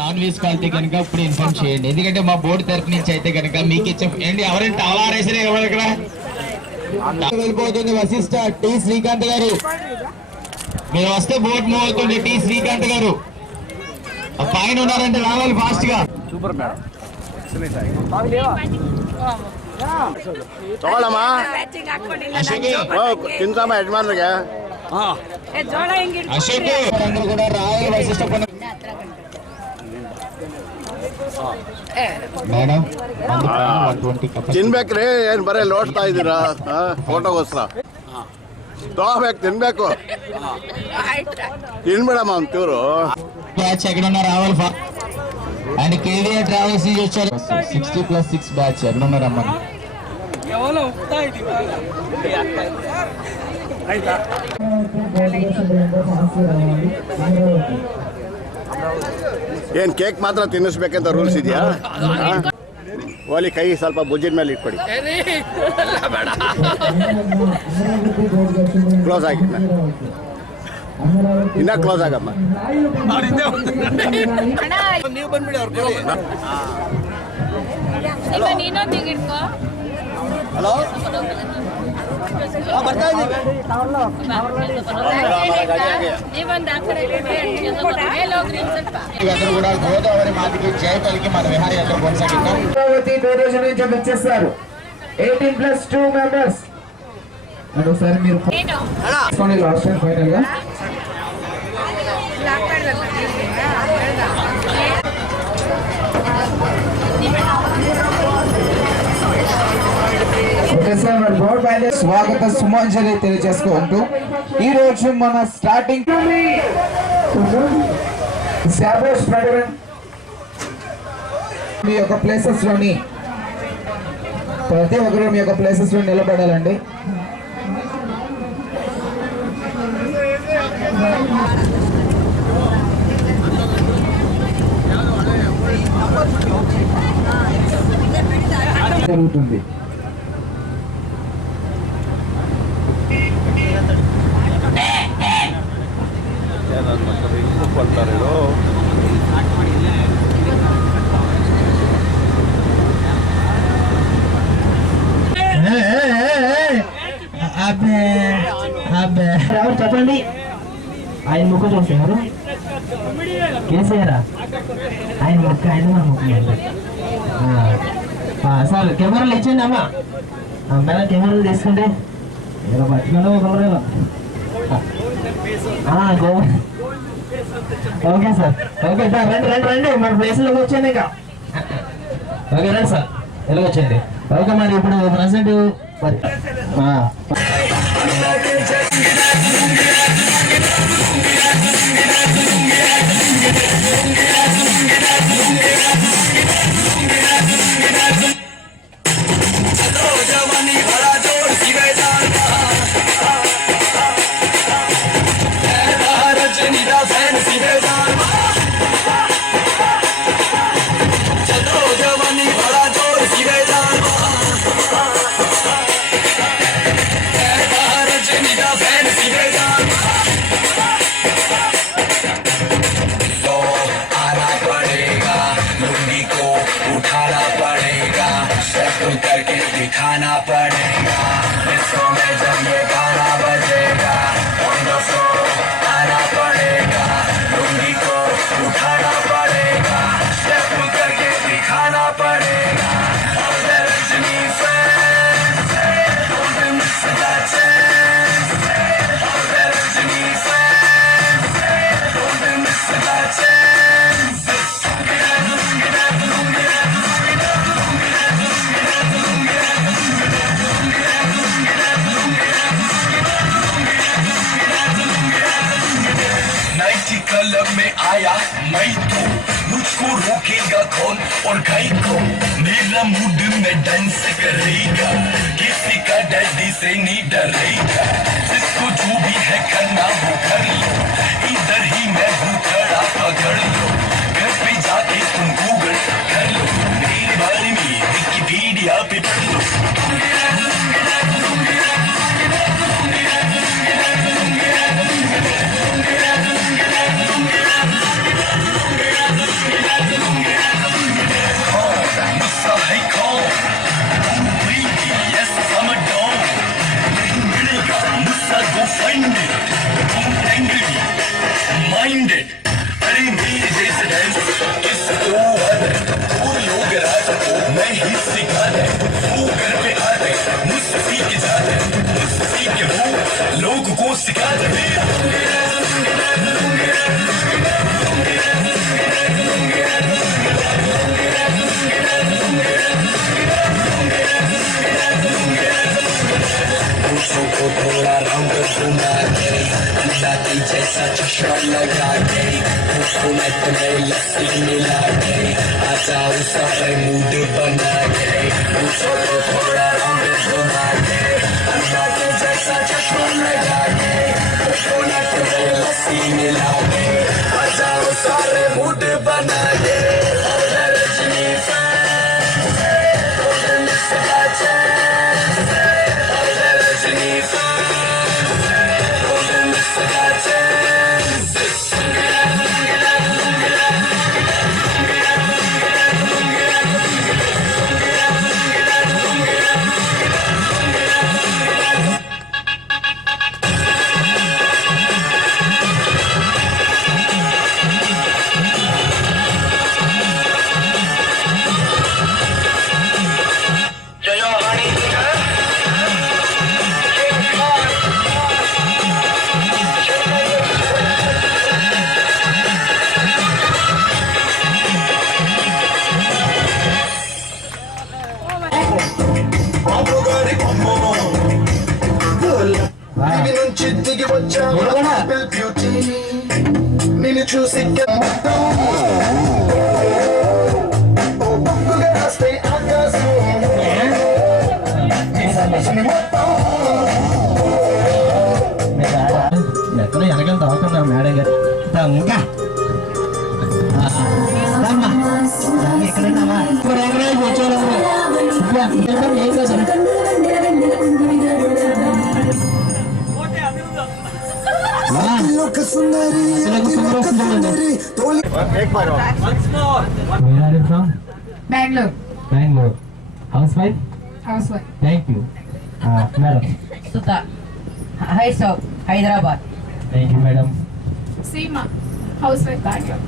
నాన్ వెజ్ క్వాలిటీ కనుక ఇప్పుడు ఇన్ఫార్మ్ చేయండి, ఎందుకంటే మా బోర్డు తరపు నుంచి అయితే కనుక మీకు ఏంటి ఎవరైనా టవలా రేసిన ఇక్కడ వెళ్ళిపోతుంది. వశిష్ట టి శ్రీకాంత్ గారు, మీరు వస్తే బోర్డు మూవ్ అవుతుంది. టి శ్రీకాంత్ గారు పైన ఉన్నారంటే రావాలి ఫాస్ట్ గా. ಸೂಪರ್ ಮೇಡಮ್, ತಗೊಳಮ್ಮ ತಿನ್ಸಮ್ಮ ಯಜಮಾನ್ರಿಗೆ. ಅಶೋಕ್ అందరూ కూడా రావాలి. వశిష్ట ಮೇಡಮ್ ತಿನ್ಬೇಕ್ರಿ, ಏನ್ ಬರೀ ನೋಡ್ತಾ ಇದ್ದೀರಾ ಫೋಟೋಗೋಸ್ಕರ? ತಗೋಬೇಕು, ತಿನ್ಬೇಕು. ತಿನ್ಬೇಡಮ್ಮ ಒಂಚೂರು. బ్యాచ్ ఎక్కడున్నా రావాలి. అండ్ కేవీఆర్ ట్రావెల్స్ నుంచి వచ్చారు 60+6 బ్యాచ్ ఎక్కడున్నారు అమ్మని. ಏನ್ ಕೇಕ್ ಮಾತ್ರ ತಿನ್ನಿಸ್ಬೇಕಂತ ರೂಲ್ಸ್ ಇದೆಯಾ? ಓಲಿ ಕೈ ಸ್ವಲ್ಪ ಭುಜದ ಮೇಲೆ ಇಟ್ಕೊಡಿ. ಕ್ಲೋಸ್ ಆಗಿ ಇನ್ನ ಕ್ಲೋಸ್ ಆಗಮ್ಮ. ನೀವು ಬಂದ್ಬಿಡಿ ಅವ್ರ ಹಲೋ ಬರ್ತಾ ಇದ್ದೀವಿ. అందరూ కూడా గోదావరి మాదికి జై పలికి మన విహారయాత్ర కొనసాగిద్దాం. నుంచి వచ్చేస్తారు 18+2 మెంబర్స్. ఒకసారి మీరు లాస్ట్ టైం ఫైనల్ గా స్వాగత సుమాంజలి తెలియజేసుకుంటూ ఈ రోజు మన స్టార్టింగ్ మీ యొక్క ప్లేసెస్ లోని ప్రతి ఒక్కరు మీ యొక్క ప్లేసెస్ లో నిలబడాలండి. జరుగుతుంది. చెప్పండి, ఆయన ముఖం చూస్తున్నారు. కేసీఆర్ ఆయన ముక్క, ఆయన మన ముఖం. సార్ కెమెరాలు ఇచ్చండి అమ్మా. మేడం కెమెరాలు తీసుకుంటే పట్టుకున్నా కెమెరాలో. ఓకే సార్, ఓకే సార్, రండి రండి రండి మన ప్లేస్లోకి వచ్చాను ఇక. ఓకే రండి సార్, ఎలా వచ్చండి. ఓకే మరి ఇప్పుడు ప్రజెంట్ करके दिखाना पड़ेगा. इसको में जब ये गाना बजेगा आना पड़ेगा, लुंगी को उठाना पड़ेगा, स्टेप करके दिखाना पड़ेगा. Rajni fans don't miss that chance. Rajni fans don't miss that chance. तेरा मूड में डांस करेगा, किसी का डैडी से नहीं डरेगा, जिसको जो भी है करना वो कर लो, इधर ही मैं हूँ खड़ा पकड़ लो, घर पे जाके तुम गूगल कर लो, मेरे बारे में विकिपीडिया पे पढ़ लो। Go find it, don't anger me, mind it. अरे मेरे जैसे डांस किसको आता है? वो लोग रात को मैं ही सिखाता है, वो घर पे आते मुझसे सीख जाते, मुझसे सीख के वो लोगों को सिखाते हैं। को थोड़ा राउंड घुमा के लाती जैसा चश्मा लगा के उसको मैं तुम्हें लस्सी मिला के आ जाऊं सारे मूड बना के उसको थोड़ा राउंड घुमा के लाती जैसा चश्मा लगा के उसको मैं तुम्हें लस्सी मिला के आ जाऊं सारे मूड बना के रजनी చూసి ఎక్కడో వెనకాల తవ్వుకున్నాం మేడం గారు ఇంకా ఎక్కడన్నామా Bangalore. Bangalore. Housewife? Housewife. Thank you. Madam. Sudha. Heights of Hyderabad. Thank you, madam. Seema. Housewife Bangalore.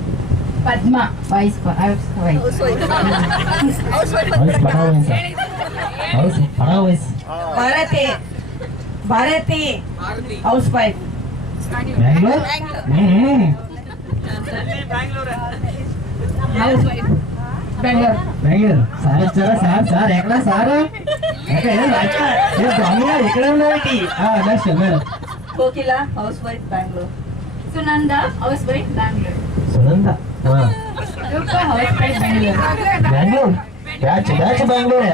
Padma. Housewife. House. Bharati. Bharati. Housewife. Bangalore? Housewife. Bangalore. Bangalore. Sir ఎక్కడ సార్ ఎక్కడ ఉన్నాడు next madam Kokila. Housewife Bangalore. Sunanda. Housewife Bangalore. Sunanda Rupa. Housewife Bangalore. Bengaluru batch Bengaluru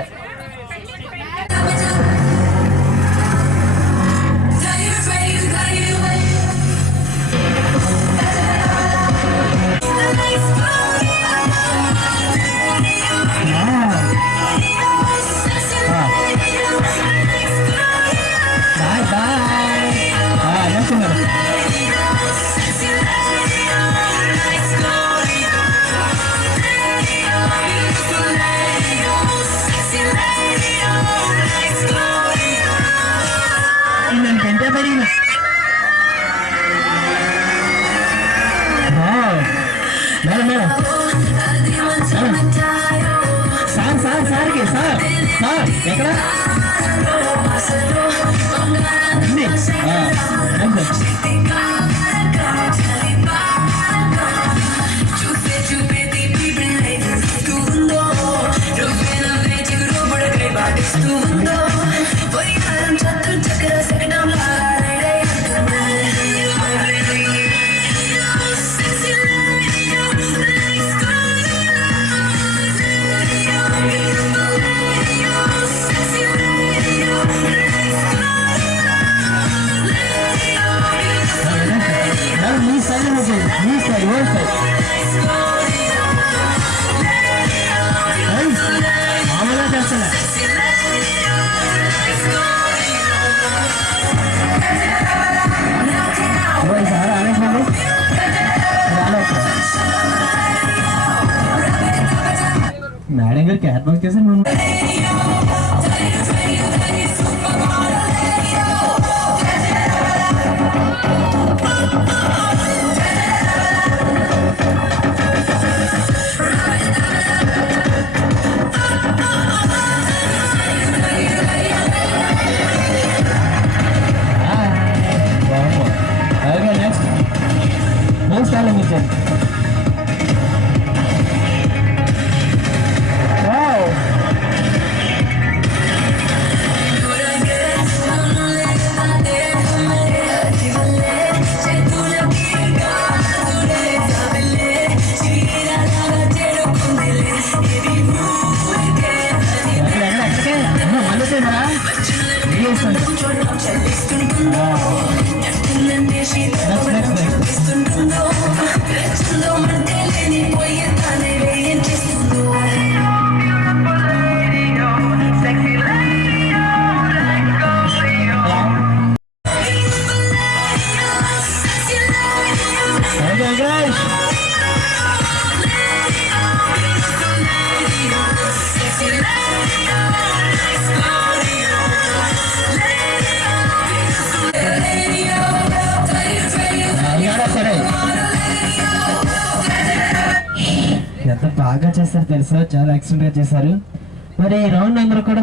ఎక్కడ గారు క్యాట్ వాక్ చేశారు మనం. నెక్స్ట్ ఆలోచించండి. ఎంత బాగా చేస్తారు తెలుసా, చాలా ఎక్సలెంట్ గా చేశారు. మరి ఈ రౌండ్ అందరూ కూడా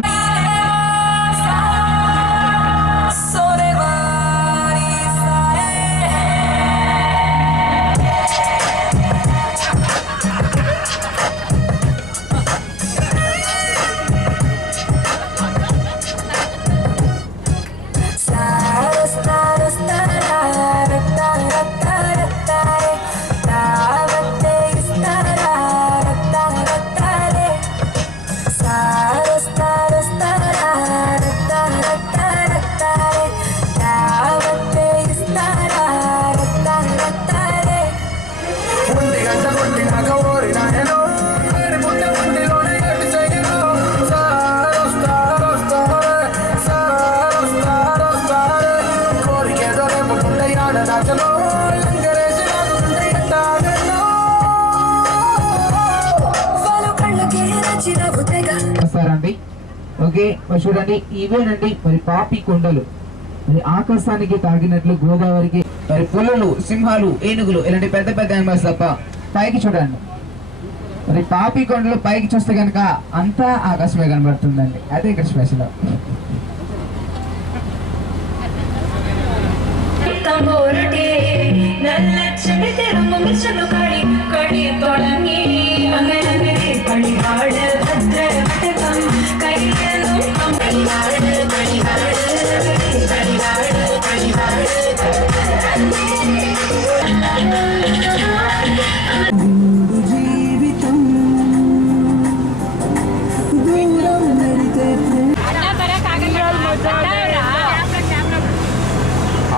వస్తారండి. ఓకే చూడండి, ఇవేనండి మరి పాపి కొండలు. మరి ఆకాశానికి తాగినట్లు గోదావరికి మరి పులులు, సింహాలు, ఏనుగులు ఇలాంటి పెద్ద పెద్ద యానిమల్స్ తప్ప పైకి చూడండి. మరి పాపి కొండలు పైకి చూస్తే కనుక అంతా ఆకాశమే కనబడుతుందండి. అదే ఇక్కడ స్పెషల్.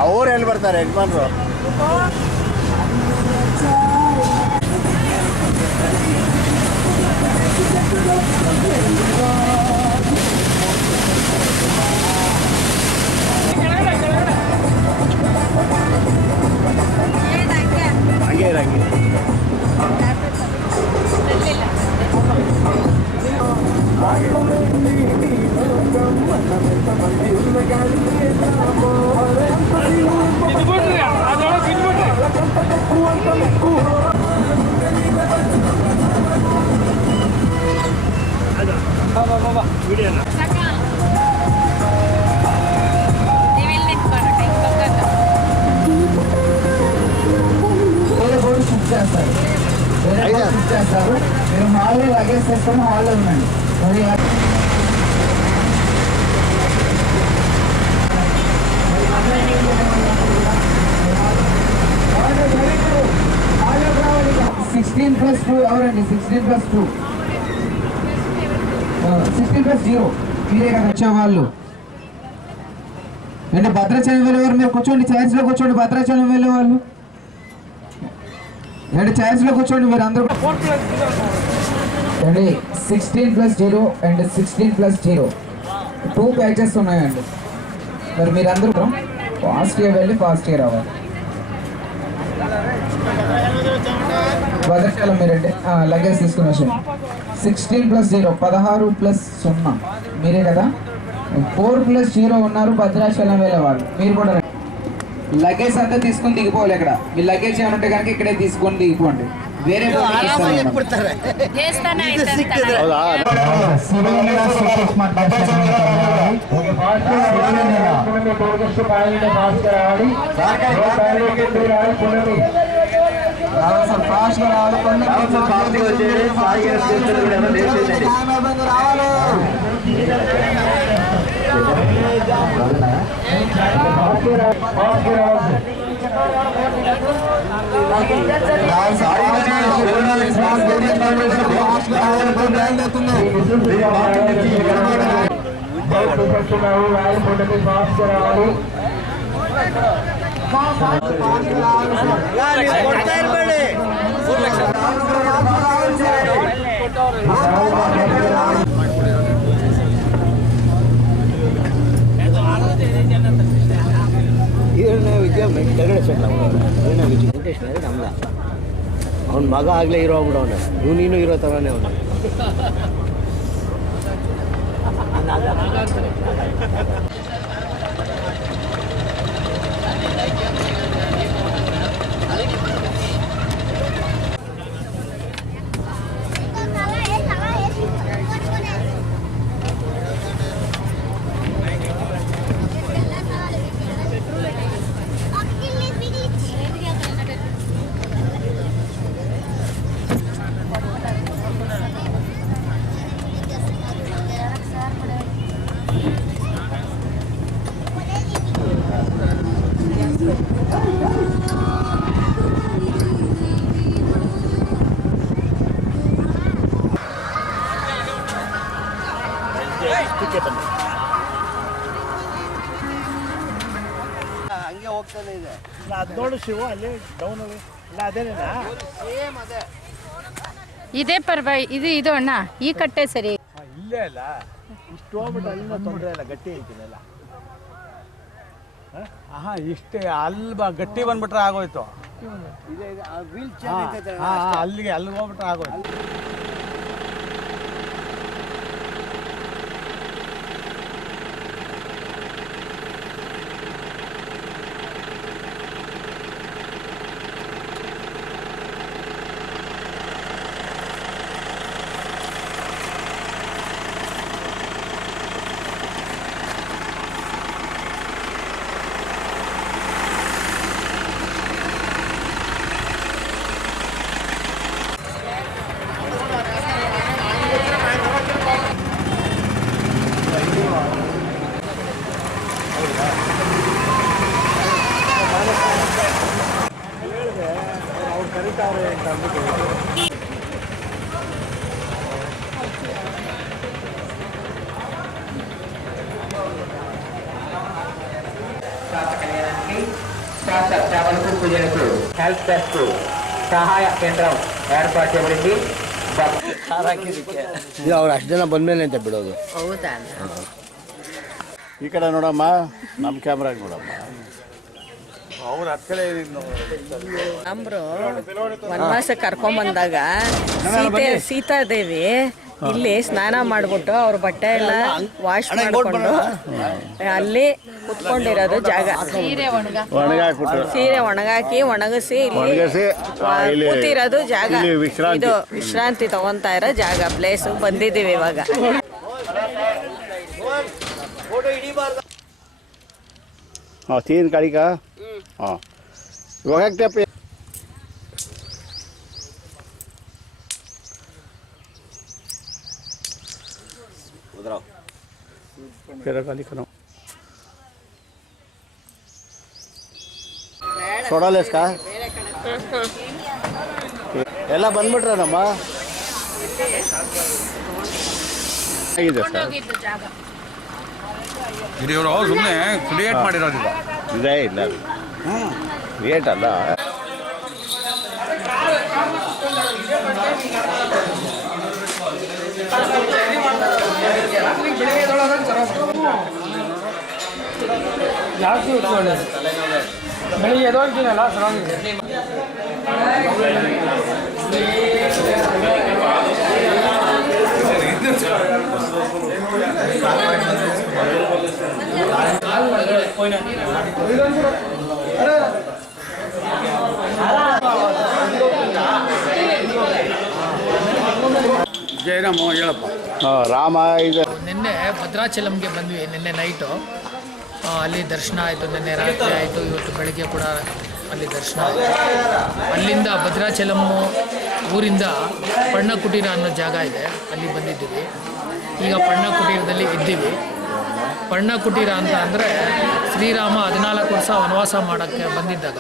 ಅವ್ರು ಎಲ್ಲಿ ಬರ್ತಾರೆ ಯಜಮಾನ್ರು? ಹಂಗೆ ಇರಂಗೆ చేస్తారు. మీరు హాల్లో లగేజ్ చేసుకొని హాల్లో ఉండండి. మరి 16+2 ఎవరండి? 16+2 16+0 మీరే కదా వచ్చేవాళ్ళు. అంటే భద్రాచలం వెళ్ళేవారు మీరు కూర్చోండి, చైర్స్లో కూర్చోండి. భద్రాచలం వెళ్ళేవాళ్ళు అంటే చైర్స్లో కూర్చోండి మీరు అందరూ. అండి 16+0 అండ్ 16+0 2 ప్యాచెస్ ఉన్నాయండి. మరి మీరందరూ ఫాస్ట్గా వెళ్ళి ఫాస్ట్గా రావాలి. భద్రాచలం మీరండి లగేజ్ తీసుకుని వచ్చండి. 16+0 16+0 మీరే కదా. 4+0 ఉన్నారు భద్రాచలం వేల వాళ్ళు. మీరు కూడా లగేజ్ అంతా తీసుకొని దిగిపోవాలి. ఇక్కడ మీ లగేజ్ ఏమైనా ఉంటే కనుక ఇక్కడే తీసుకొని దిగిపోండి. వేరే ఫాస్ట్ ಅವ್ನ ಮಗ ಆಗಲೇ ಹೀರೋ ಆಗ್ಬಿಡವನೆ. ನೀನು ಹೀರೋ ಥರನೇ ಅವನು. ಹಂಗೆ ಹೋಗ್ತಾನೆ ಇದೆ. ಅದು ನೋಡು ಶಿವ ಅಲ್ಲಿ ಡೌನ್ ಇಲ್ಲ ಅದೇನೇನಾ ಇದೇ ಇದು ಅಣ್ಣ ಈ ಕಟ್ಟೆ ಸರಿ. ಇಲ್ಲೇ ಅಲ್ಲ ಇಷ್ಟು ಹೋಗ್ಬಿಟ್ಟು ಅಲ್ಲಿನ ತೊಂದರೆ ಇಲ್ಲ, ಗಟ್ಟಿ ಐತಿಲ್ಲ. ಇಷ್ಟೇ ಗಟ್ಟಿ ಬಂದ್ಬಿಟ್ರೆ ಆಗೋಯ್ತು. ಅಲ್ಲಿಗೆ ಹೋಗ್ಬಿಟ್ರೆ ಆಗೋಯ್ತು. సేవలకు పూజలకు హెల్ప్ డెస్క్ సహాయ కేంద్రం ఏర్పాటు చేయబడింది. ಅವ್ರು ಅಷ್ಟು ಜನ ಬಂದ್ಮೇಲೆ ಅಂತ ಬಿಡೋದು. ಹೌದಾ? ಈ ಕಡೆ ನೋಡಮ್ಮ, ನಮ್ಮ ಕ್ಯಾಮ್ರಾಗ ನೋಡಮ್ಮ. ಅವ್ರ ಹತ್ತು ಕಡೆ ಅಂಬ್ರು ವನವಾಸ ಕರ್ಕೊಂಬಂದಾಗ ಸೀತಾದೇವಿ ಇಲ್ಲಿ ಸ್ನಾನ ಮಾಡ್ಬಿಟ್ಟು ಅವ್ರ ಬಟ್ಟೆ ಎಲ್ಲ ವಾಶ್ ಮಾಡಿಕೊಂಡು ಅಲ್ಲಿ ಕುತ್ಕೊಂಡಿರೋದು ಜಾಗ. ಸೀರೆ ಒಣಗಾಕಿ ಒಣಗಿಸಿ ಇಲ್ಲಿ ಕೂತಿರೋದು ಜಾಗ. ಇದು ವಿಶ್ರಾಂತಿ ತಗೊಂತಾ ಇರೋ ಜಾಗ, ಪ್ಲೇಸ್. ಬಂದಿದ್ದೀವಿ ಇವಾಗ. ತೀನ್ ಗಾಡಿ ಕಾ ಹಾಂ ಹೋಗ್ತೇವೆ. ಸೊಡಲೇಸ್ಕ ಎಲ್ಲ ಬಂದ್ಬಿಟ್ರನಮ್ಮ. ಹೇಗಿದೆ ಸರ್? ಇದು ಇವರು ಸುಮ್ಮನೆ ಕ್ರಿಯೇಟ್ ಮಾಡಿರೋದು. ಇದೇ ಇಲ್ಲ ಕ್ರಿಯೇಟ್ ಅಲ್ಲ. ಜಾಸ್ತಿ ಒಳ್ಳೆಯದು. ಬೆಳಿಗ್ಗೆ ಎದೋಗ್ತೀನಲ್ಲ ಚೆನ್ನಾಗಿದೆ. ಜಯರಾಮ ಹೇಳಪ್ಪ. ರಾಮ ಇದು ನಿನ್ನೆ ಭದ್ರಾಚಲಂಗೆ ಬಂದ್ವಿ. ನಿನ್ನೆ ನೈಟು ಅಲ್ಲಿ ದರ್ಶನ ಆಯಿತು. ನಿನ್ನೆ ರಾತ್ರಿ ಆಯಿತು, ಇವತ್ತು ಬೆಳಗ್ಗೆ ಕೂಡ ಅಲ್ಲಿ ದರ್ಶನ ಆಯಿತು. ಅಲ್ಲಿಂದ ಭದ್ರಾಚಲಂ ಊರಿಂದ ಪರ್ಣಕುಟೀರ ಅನ್ನೋ ಜಾಗ ಇದೆ, ಅಲ್ಲಿ ಬಂದಿದ್ದೀವಿ. ಈಗ ಪರ್ಣಕುಟೀರದಲ್ಲಿ ಇದ್ದೀವಿ. ಪರ್ಣಕುಟೀರ ಅಂತ ಅಂದರೆ ಶ್ರೀರಾಮ 14 ವರ್ಷ ವನವಾಸ ಮಾಡೋಕ್ಕೆ ಬಂದಿದ್ದಾಗ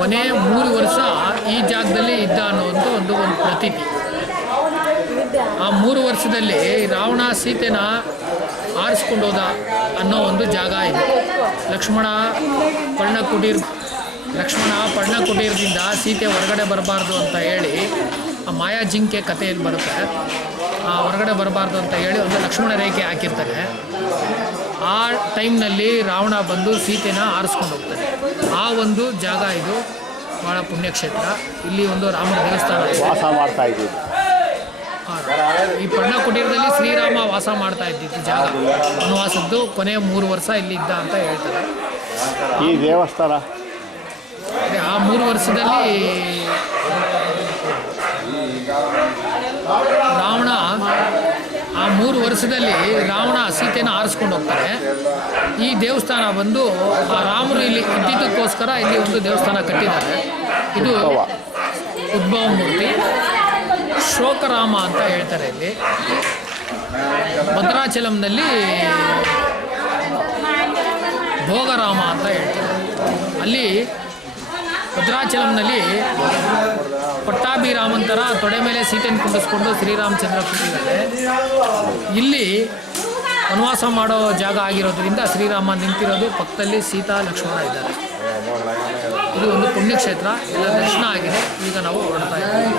ಕೊನೆ 3 ವರ್ಷ ಈ ಜಾಗದಲ್ಲಿ ಇದ್ದ ಅನ್ನೋದು ಒಂದು ಪ್ರತೀತಿ. ಆ 3 ವರ್ಷದಲ್ಲಿ ರಾವಣ ಸೀತೆನ ಆರಿಸ್ಕೊಂಡು ಹೋದ ಅನ್ನೋ ಒಂದು ಜಾಗ ಇದೆ. ಲಕ್ಷ್ಮಣ ಪರ್ಣಕುಟೀರದಿಂದ ಸೀತೆ ಹೊರಗಡೆ ಬರಬಾರ್ದು ಅಂತ ಹೇಳಿ ಆ ಮಾಯಾ ಜಿಂಕೆ ಕಥೆಯಲ್ಲಿ ಬರುತ್ತೆ. ಹೊರಗಡೆ ಬರಬಾರ್ದು ಅಂತ ಹೇಳಿ ಒಂದು ಲಕ್ಷ್ಮಣ ರೇಖೆ ಹಾಕಿರ್ತಾನೆ. ಆ ಟೈಮ್ನಲ್ಲಿ ರಾವಣ ಬಂದು ಸೀತೆನ ಆರಿಸ್ಕೊಂಡು ಹೋಗ್ತಾನೆ. ಆ ಒಂದು ಜಾಗ ಇದು ಭಾಳ ಪುಣ್ಯಕ್ಷೇತ್ರ. ಇಲ್ಲಿ ಒಂದು ರಾಮನ ದೇವಸ್ಥಾನ ವಾಸ ಮಾಡ್ತಾ ಇದ್ದೀವಿ. ಈ ಪರ್ಣಕುಟೀರದಲ್ಲಿ ಶ್ರೀರಾಮ ವಾಸ ಮಾಡ್ತಾ ಇದ್ದಿದ್ದು ಜಾಗ. ವನವಾಸದ್ದು ಕೊನೆ 3 ವರ್ಷ ಇಲ್ಲಿ ಇದ್ದ ಅಂತ ಹೇಳ್ತಾರೆ. ಈ ದೇವಸ್ಥಾನ ಆ 3 ವರ್ಷದಲ್ಲಿ ರಾವಣ ಸೀತೆನ ಆರಿಸ್ಕೊಂಡು ಹೋಗ್ತಾರೆ. ಈ ದೇವಸ್ಥಾನ ಬಂದು ಆ ರಾಮರು ಇಲ್ಲಿ ಇದ್ದಿದ್ದಕ್ಕೋಸ್ಕರ ಇಲ್ಲಿ ಒಂದು ದೇವಸ್ಥಾನ ಕಟ್ಟಿದ್ದಾರೆ. ಇದು ಉದ್ಭವ ಮೂರ್ತಿ ಶೋಕರಾಮ ಅಂತ ಹೇಳ್ತಾರೆ. ಇಲ್ಲಿ ಭದ್ರಾಚಲಂನಲ್ಲಿ ಭೋಗರಾಮ ಅಂತ ಹೇಳ್ತಾರೆ. ಅಲ್ಲಿ ಭದ್ರಾಚಲಂನಲ್ಲಿ ಪಟ್ಟಾಭಿರಾಮಂತರ ತೊಡೆ ಮೇಲೆ ಸೀತೆಯನ್ನು ಕುಂಡಿಸ್ಕೊಂಡು ಶ್ರೀರಾಮಚಂದ್ರ ಕೂತಿದ್ದಾರೆ. ಇಲ್ಲಿ ವನವಾಸ ಮಾಡೋ ಜಾಗ ಆಗಿರೋದ್ರಿಂದ ಶ್ರೀರಾಮ ನಿಂತಿರೋದು, ಪಕ್ಕದಲ್ಲಿ ಸೀತಾ ಲಕ್ಷ್ಮಣ ಇದ್ದಾರೆ. ಇದು ಒಂದು ಪುಣ್ಯಕ್ಷೇತ್ರ. ಎಲ್ಲ ದರ್ಶನ ಆಗಿದೆ. ಈಗ ನಾವು ಹೊರಡ್ತಾ ಇದ್ದೀವಿ.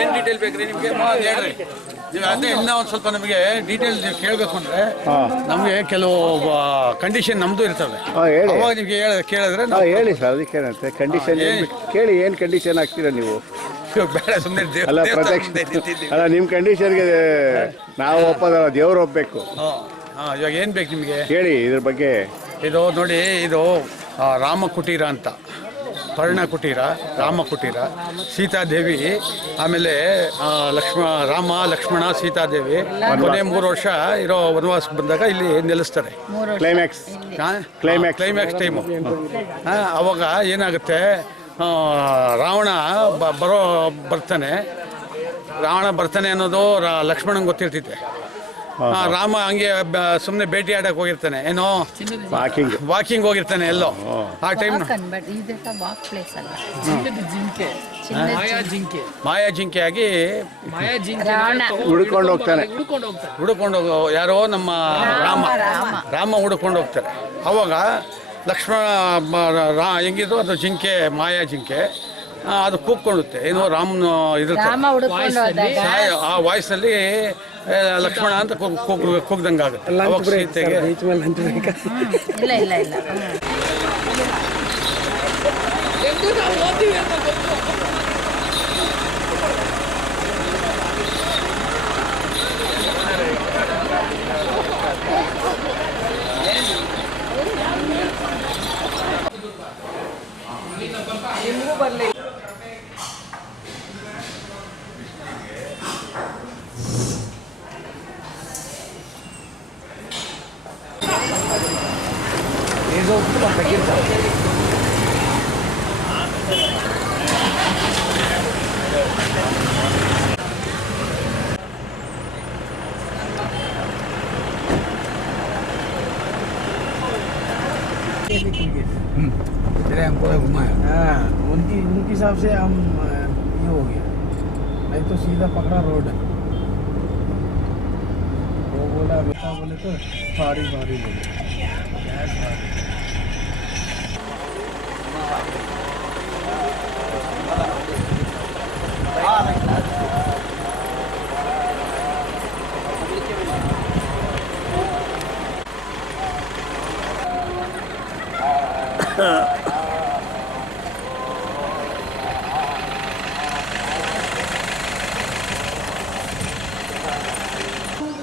ಏನು ಡೀಟೇಲ್ ಬೇಕ್ರಿ ನಿಮಗೆ ಹೇಳ್ರಿ. ನೀವು ಅದೇ ಇನ್ನೂ ಒಂದು ಸ್ವಲ್ಪ ನಮಗೆ ಡೀಟೇಲ್ ಕೇಳಬೇಕು ಅಂದರೆ ನಮಗೆ ಕೆಲವು ಕಂಡೀಷನ್ ನಮ್ಮದು ಇರ್ತವೆ. ಅವಾಗ ನಿಮಗೆ ಕೇಳಿದ್ರೆ ಹೇಳಿ ಸರ್. ಅದಕ್ಕೇನಂತೆ ಕಂಡೀಷನ್ ಕೇಳಿ, ಏನು ಕಂಡೀಷನ್ ಹಾಕ್ತೀರಾ ನೀವು? ಬೇಡ ಸುಮ್ಮನೆ ಅಲ್ಲ, ಪ್ರತ್ಯಕ್ಷ ಅಲ್ಲ, ನಿಮ್ಮ ಕಂಡೀಷನ್ಗೆ ನಾವು ಒಪ್ಪೋದಲ್ಲ, ದೇವರು ಒಪ್ಪಬೇಕು. ಇವಾಗ ಏನು ಬೇಕು ನಿಮಗೆ ಹೇಳಿ ಇದ್ರ ಬಗ್ಗೆ. ಇದು ನೋಡಿ, ಇದು ರಾಮಕುಟೀರ ಅಂತ. ಪರ್ಣಕುಟೀರ, ರಾಮಕುಟೀರ, ಸೀತಾದೇವಿ, ಆಮೇಲೆ ರಾಮ ಲಕ್ಷ್ಮಣ ಸೀತಾದೇವಿ ಕೊನೆ 3 ವರ್ಷ ಇರೋ ವನವಾಸಕ್ಕೆ ಬಂದಾಗ ಇಲ್ಲಿ ನೆಲೆಸ್ತಾರೆ. Climax time. ಅವಾಗ ಏನಾಗುತ್ತೆ, ರಾವಣ ಬರ್ತಾನೆ ಅನ್ನೋದು ಲಕ್ಷ್ಮಣಂಗೆ ಗೊತ್ತಿರ್ತೈತೆ. ರಾಮ ಹಂಗೆ ಸುಮ್ಮನೆ ಭೇಟಿ ಆಡಕ್ಕೆ ಹೋಗಿರ್ತಾನೆ, ಏನೋ ವಾಕಿಂಗ್ ಹೋಗಿರ್ತಾನೆ ಎಲ್ಲೋ. ಆ ಟೈಮ್ ಮಾಯಾ ಜಿಂಕೆ ಆಗಿ ಹುಡ್ಕೊಂಡು ಹೋಗ್ತಾನೆ. ಯಾರೋ ನಮ್ಮ ರಾಮ ಹುಡ್ಕೊಂಡು ಹೋಗ್ತಾರೆ. ಅವಾಗ ಲಕ್ಷ್ಮಣ ಹೆಂಗಿದ್ರು ಅದು ಜಿಂಕೆ, ಮಾಯಾ ಜಿಂಕೆ, ಅದು ಕೂಗ್ಕೊಳ್ಳುತ್ತೆ. ಏನೋ ರಾಮನ ಆ ವಾಯ್ಸಲ್ಲಿ ಲಕ್ಷ್ಮಣ ಅಂತ ಕೂಗ್ದಂಗೆ ಆಗುತ್ತೆ. ಅವಾಗ ಸೀತೆಗೆ उनके हिसाब से हम ये हो गया, नहीं तो सीधा पकड़ा रोड है। वो बोला बेटा बोले तो सारी बोले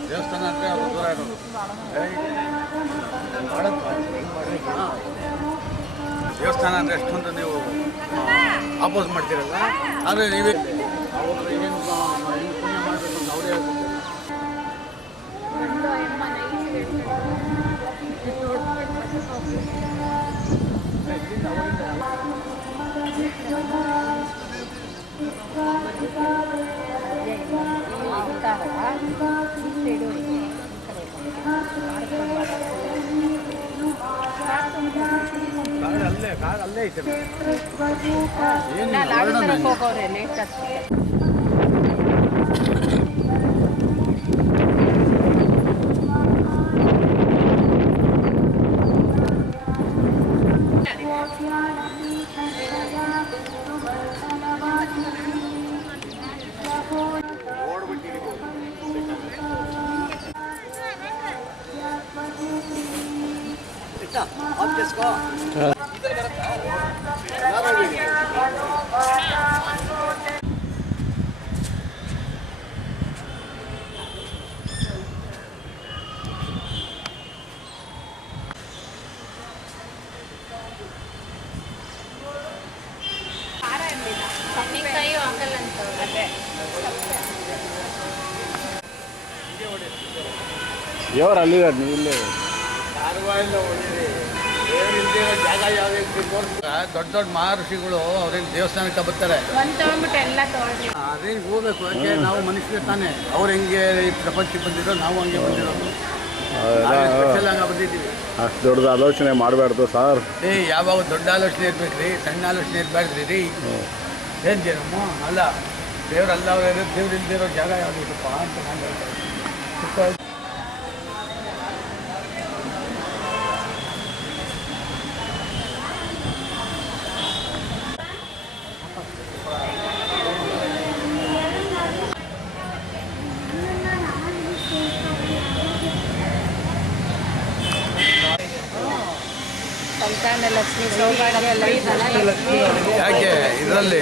ದೇವಸ್ಥಾನ ಅಂದರೆ ಅದು ದೂರ ಇರೋದು. ದೇವಸ್ಥಾನ ಅಂದರೆ ಎಷ್ಟೊಂದು ನೀವು ಆಪೋಸ್ ಮಾಡ್ತೀರಲ್ಲ, ಆದರೆ ನೀವೇ ಅವರು ಏನು ಪುಣ್ಯ ಮಾಡಬೇಕು ಅಂತ ಅವರೇ ಹೇಳ್ಕೊಡ್ತಾರೆ. ಕಾರ್ ಅಲ್ಲೇ ಐತೆ. ಹೋಗೋರೆ ಲೇಟ್ ಆಗ್ತದೆ. ದೇವ್ರು ಅಲ್ಲಿದ್ದಾರೆ, ನೀವು ಇಲ್ಲೇ ದೊಡ್ಡ ದೊಡ್ಡ ಮಹರ್ಷಿಗಳು ಅವ್ರೇನು ದೇವಸ್ಥಾನಕ್ಕೆ ಬರ್ತಾರೆ, ಅದೇನು ಹೋಗ್ಬೇಕು. ಯಾಕೆ ನಾವು ಮನುಷ್ಯರು ತಾನೆ, ಅವ್ರು ಹೆಂಗೆ ಈ ಪ್ರಪಂಚಕ್ಕೆ ಬಂದಿರೋ ನಾವು ಹಂಗೆ ಬಂದಿರೋದು. ಸ್ಪೆಷಲ್ ಆಗಿ ಬಂದಿದ್ದೀವಿ. ಅಷ್ಟು ದೊಡ್ಡದು ಆಲೋಚನೆ ಮಾಡಬಾರ್ದು ಸರ್. ಯಾವಾಗ ದೊಡ್ಡ ಆಲೋಚನೆ ಇರ್ಬೇಕ್ರಿ, ಸಣ್ಣ ಆಲೋಚನೆ ಇರಬಾರ್ದ್ರಿ ರೀ. ಏನು ಜಯಮ್ಮ ಅಲ್ಲ, ದೇವ್ರಲ್ಲ ದೇವ್ರು ಇಲ್ದಿರೋ ಜಾಗ ಯಾವುದು ಇದಪ್ಪ ಅಂತ ನಾನು ಹೇಳ್ತಾರೆ. ಸಂತಾನ ಲಕ್ಷ್ಮಿ, ಸೌಭಾಗ್ಯ ಲಕ್ಷ್ಮಿ. ಯಾಕೆ ಇದರಲ್ಲಿ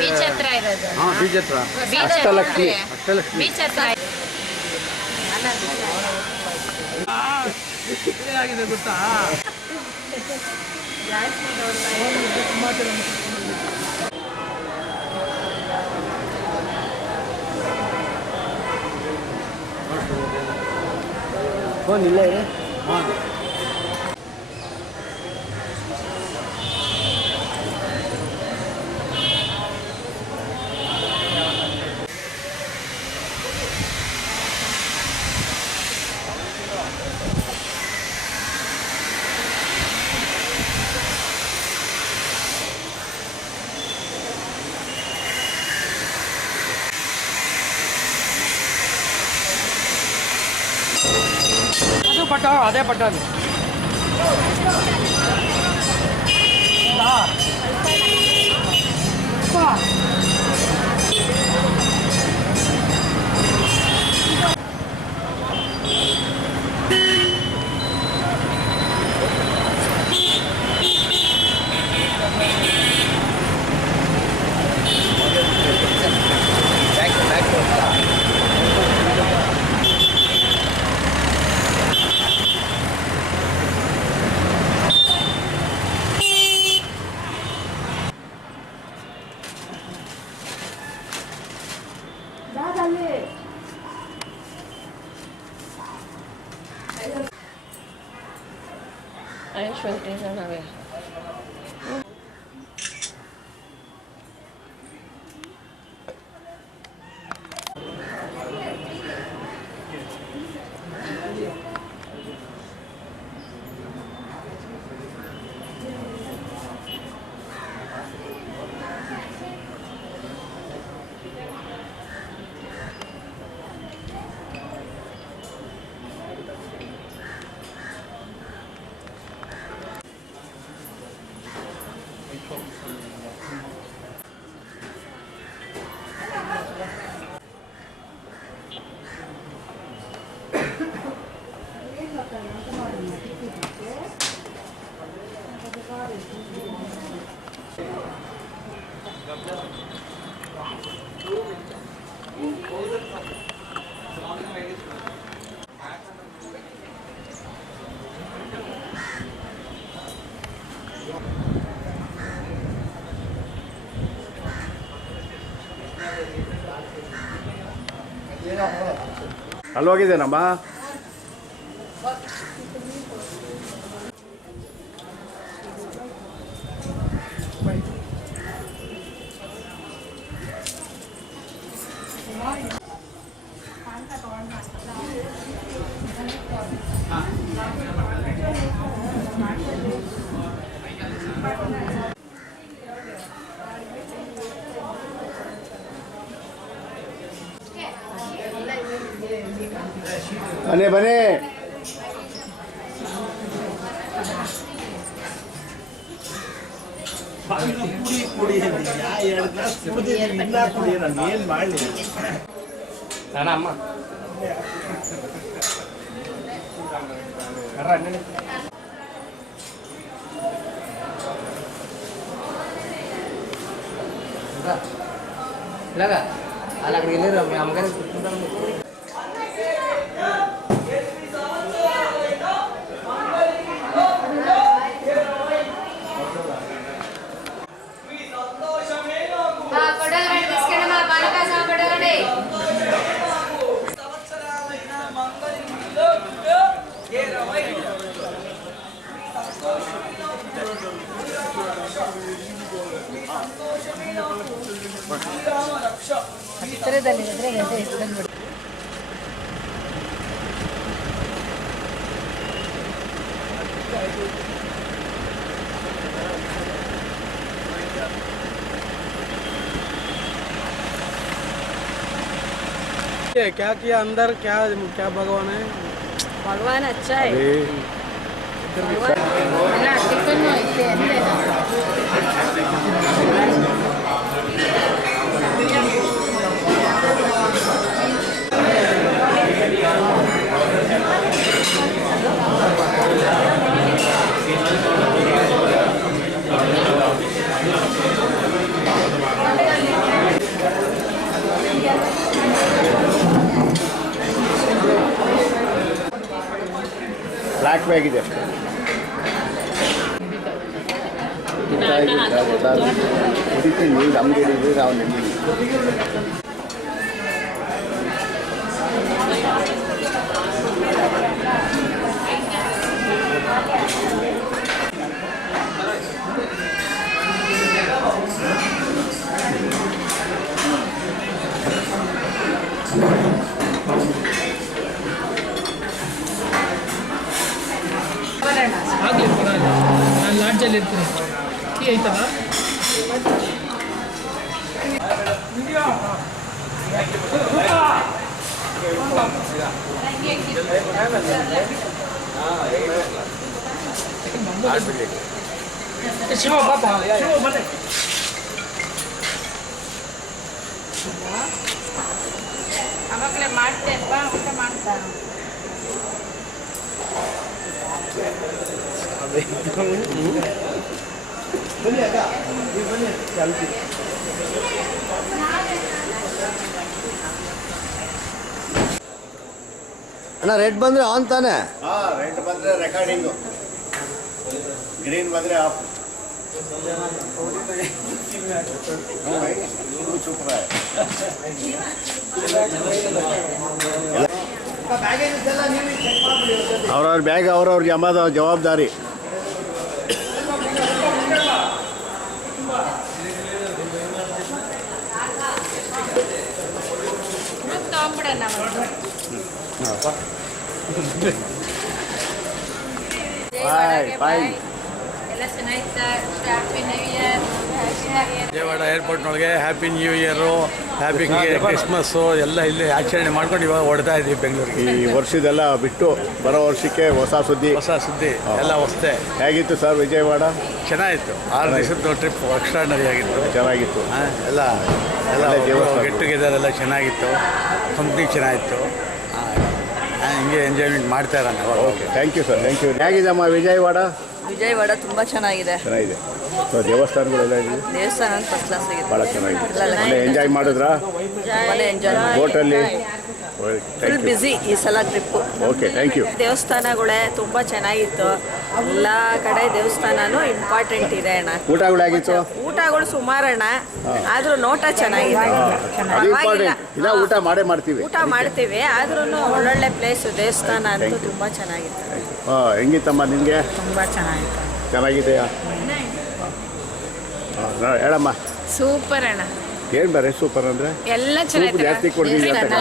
ಬೀಚ್ ಹತ್ರ ಇರೋದು. ಹಾಂ, ಬೀಚ್ ಹತ್ರ ಅಷ್ಟಲಕ್ಷ್ಮಿ. ಅಷ್ಟಲಕ್ಷ್ಮಿ ಬೀಚ್ ಹತ್ರ ಏನಾಗಿದೆ ಗೊತ್ತಾ? ಫೋನ್ ಇಲ್ಲೇ ಇದೆ. ಹಾಂ, ಅದು ಪಟ್ಟ, ಅದೇ ಪಟ್ಟ ಅದು. ವೆಂಕಟೇಶನವೇ ಅಲ್ಲಿ ಹೋಗಿದ್ದೇನಮ್ಮ? ಬನ್ನಿ ಬನ್ನಿ. ಕುಡಿ ಎರಡು ಗ್ಲಾಸ್ ಕುಡಿದಿಲ್ಲ, ಕುಡಿ ನಾನು ಏನು ಮಾಡಲಿ? ಅಮ್ಮ ఇలాగా అలా అక్కడికి వెళ్ళారు మీ అమ్మగారు కూర్చుంటాను. क्या किया अंदर, क्या क्या भगवान है? भगवान अच्छा है. ಬ್ಲ್ಯಾಕ್ ಬ್ಯಾಗ್ ಇದೆ. ಕುಡಿತೀನಿ ನಮ್ಗೆ ಹೇಳಿದ್ರೆ ನಾವು ನೆಮ್ಮದಿ. ಆಗಲಿ ಪರವಾಗಿಲ್ಲ, ನಾನು ಲಾಡ್ಜಲ್ಲಿ ಇರ್ತೀನಿ. ಕೀ ಐತಲ್ಲ? ಶಿವ ಪಾಪ ಅವಾಗಲೇ ಮಾಡ್ತೇನೆ ಬಾ, ಊಟ ಮಾಡ್ತಾರೆ. ಅಣ್ಣ ರೆಡ್ ಬಂದರೆ ಆನ್ ತಾನೆ? ಹಾಂ, ರೆಡ್ ಬಂದರೆ ರೆಕಾರ್ಡಿಂಗು, ಗ್ರೀನ್ ಬಂದರೆ ಆಫ್. ಅವ್ರವ್ರ ಬ್ಯಾಗ್ ಅವ್ರವ್ರ ಜವಾಬ್ದಾರಿ. ವಿಜಯವಾಡ ಏರ್ಪೋರ್ಟ್ನೊಳಗೆ happy new year, happy Christmas ಎಲ್ಲ ಇಲ್ಲಿ ಆಚರಣೆ ಮಾಡ್ಕೊಂಡು ಇವಾಗ ಹೊಡ್ತಾ ಇದ್ದೀವಿ ಬೆಂಗಳೂರಿಗೆ. ಈ ವರ್ಷದೆಲ್ಲ ಬಿಟ್ಟು ಬರೋ ವರ್ಷಕ್ಕೆ ಹೊಸ ಸುದ್ದಿ ಎಲ್ಲ ಹೊಸತೆ. ಹೇಗಿತ್ತು ಸರ್ ವಿಜಯವಾಡ? ಚೆನ್ನಾಗಿತ್ತು. 6 ದಿವಸದ ಟ್ರಿಪ್ ಎಕ್ಸ್ಟ್ರಾರ್ಡನರಿ ಆಗಿತ್ತು, ಚೆನ್ನಾಗಿತ್ತು. ಎಲ್ಲ ಗೆಟ್ ಟುಗೆದರ್ ಎಲ್ಲ ಚೆನ್ನಾಗಿತ್ತು, ಕಂಪ್ನಿ ಚೆನ್ನಾಗಿತ್ತು. ಹಿಂಗೆ ಎಂಜಾಯ್ಮೆಂಟ್ ಮಾಡ್ತಾ ಇರೋಣ. Okay, thank you sir, thank you. ಹೇಗಿದೆಮ್ಮ ವಿಜಯವಾಡ? ವಿಜಯವಾಡ ತುಂಬ ಚೆನ್ನಾಗಿದೆ. ಸೊ ದೇವಸ್ಥಾನಗಳೆಲ್ಲ ಇದೆ ದೇವಸ್ಥಾನ ಫಸ್ಟ್ ಕ್ಲಾಸ್ ಆಗಿದೆ. ಭಾಳ ಚೆನ್ನಾಗಿದೆ. ಒಳ್ಳೆ ಎಂಜಾಯ್ ಮಾಡಿದ್ರಾ ಎಂಜಾಯ್ ಬೋಟಲ್ಲಿ? ಫುಲ್ ಬ್ಯುಸಿ ಈ ಸಲ ಟ್ರಿಪ್ಪು. Okay, thank you. ದೇವಸ್ಥಾನಗಳೇ ತುಂಬ ಚೆನ್ನಾಗಿತ್ತು. ಎಲ್ಲ ಕಡೆ ದೇವಸ್ಥಾನನೂ ಇಂಪಾರ್ಟೆಂಟ್ ಇದೆ ಅಣ್ಣ. ಊಟಗಳಾಗಿತ್ತು? ಊಟಗಳು ಸುಮಾರಣ್ಣ, ಆದ್ರೂ ನೋಟ ಚೆನ್ನಾಗಿದೆ. ಅದು ಇಂಪಾರ್ಟೆಂಟ್. ಇಲ್ಲ, ಊಟ ಮಾಡೇ ಮಾಡ್ತೀವಿ. ಊಟ ಮಾಡ್ತೀವಿ, ಆದ್ರೂ ಒಳ್ಳೊಳ್ಳೆ ಪ್ಲೇಸು, ದೇವಸ್ಥಾನ ಅಂತೂ ತುಂಬ ಚೆನ್ನಾಗಿತ್ತು. ಹೆಂಗಿತ್ತಮ್ಮ ನಿನಗೆ? ತುಂಬ ಚೆನ್ನಾಗಿತ್ತು. ಚೆನ್ನಾಗಿದೆಯಾ? ಹೇಳಮ್ಮ. ಸೂಪರ್ ಅಣ್ಣ, ಏನು ಬರೀ ಸೂಪರ್ ಅಂದರೆ ಎಲ್ಲ ಸೂಪ್ ಜಾಸ್ತಿ ಕೊಡ್ತೀನಿ ಅಂತ.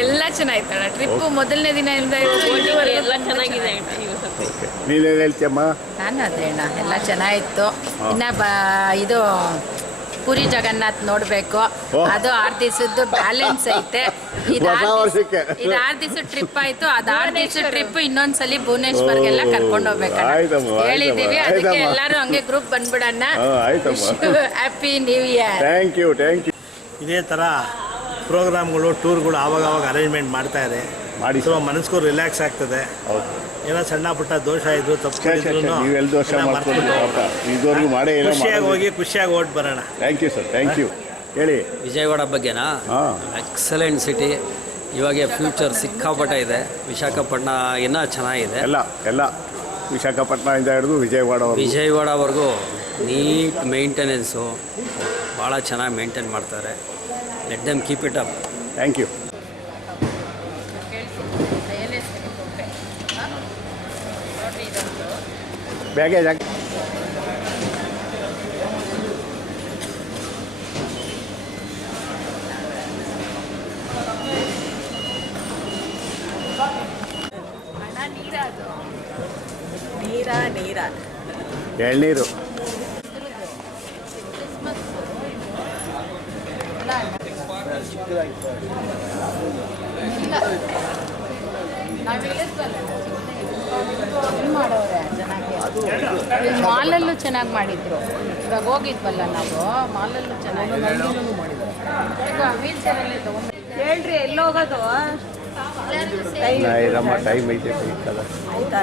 ಎಲ್ಲ ಚೆನ್ನಾಗಿತ್ತು ಅಣ್ಣ. ಟ್ರಿಪ್ಪು ಮೊದಲನೇ ದಿನದಿಂದ ಇದುವರೆಗೆ ಎಲ್ಲ ಚೆನ್ನಾಗಿದೆ. ನೀನೇನು ಹೇಳ್ತೀಯಮ್ಮ? ನಾನು ಅದೇ ಅಣ್ಣ, ಎಲ್ಲ ಚೆನ್ನಾಗಿತ್ತು. ಇನ್ನ ಇದು ಪುರಿ ಜಗನ್ನಾಥ್ ನೋಡ್ಬೇಕು, ಅದು 6 ದಿವಸದ್ದು ಬ್ಯಾಲೆನ್ಸ್ ಐತೆ. ಇದು 6 ದಿವಸ ಟ್ರಿಪ್ ಆಯ್ತು, ಅದು 6 ದಿವಸ ಟ್ರಿಪ್ ಇನ್ನೊಂದ್ಸಲಿ ಭುವನೇಶ್ವರ್ಗೆಲ್ಲ ಕರ್ಕೊಂಡು ಹೋಗ್ಬೇಕು ಹೇಳಿದೀವಿ. ಅದಕ್ಕೆ ಎಲ್ಲರೂ ಹಂಗೆ ಗ್ರೂಪ್ ಬಂದ್ಬಿಡೋಣ. Happy new year. Thank you, thank you. ಇದೇ ಥರ ಪ್ರೋಗ್ರಾಮ್ಗಳು, ಟೂರ್ಗಳು ಆವಾಗ ಅರೇಂಜ್ಮೆಂಟ್ ಮಾಡ್ತಾ ಇದೆ. ಸೊ ಮನಸ್ಸಿಗೂ ರಿಲ್ಯಾಕ್ಸ್ ಆಗ್ತದೆ. ಏನೋ ಸಣ್ಣ ಪುಟ್ಟ ದೋಷ ಇದ್ರು ಇದುವರೆಗೂ ಮಾಡೇ ಖುಷಿಯಾಗಿ ಹೋಗಿ ಖುಷಿಯಾಗಿ ಓಟ್ ಬರೋಣ. Thank you sir, thank you. ಹೇಳಿ. ವಿಜಯವಾಡ ಬಗ್ಗೆನಾ? Excellent city. ಇವಾಗ ಫ್ಯೂಚರ್ ಸಿಕ್ಕಾಪಟ್ಟೆ ಇದೆ. ವಿಶಾಖಪಟ್ಟಣ ಇನ್ನೂ ಚೆನ್ನಾಗಿದೆ. ಎಲ್ಲ ವಿಶಾಖಪಟ್ಟಣದಿಂದ ಹಿಡಿದು ವಿಜಯವಾಡವರೆಗೂ ನೀಟ್ ಮೇಂಟೆನೆನ್ಸು ಭಾಳ ಚೆನ್ನಾಗಿ ಮೇಂಟೈನ್ ಮಾಡ್ತಾರೆ. Let them keep it up. Thank you. Baggage ನೀರ ಎಳ್ನೀರು. ಮಾಲಲ್ಲೂ ಚೆನ್ನಾಗಿ ಮಾಡಿದ್ರು. ಇವಾಗ ಹೋಗಿದ್ವಲ್ಲ ನಾವು, ಮಾಲಲ್ಲೂ ಚೆನ್ನಾಗಿ ವೀಲ್ ಚೇರಲ್ಲಿ ತಗೊಂಡು ಹೇಳ್ರಿ ಎಲ್ಲಿ ಹೋಗೋದು? ಟೈಮ್ ಐತೆ ಆಯ್ತಾ?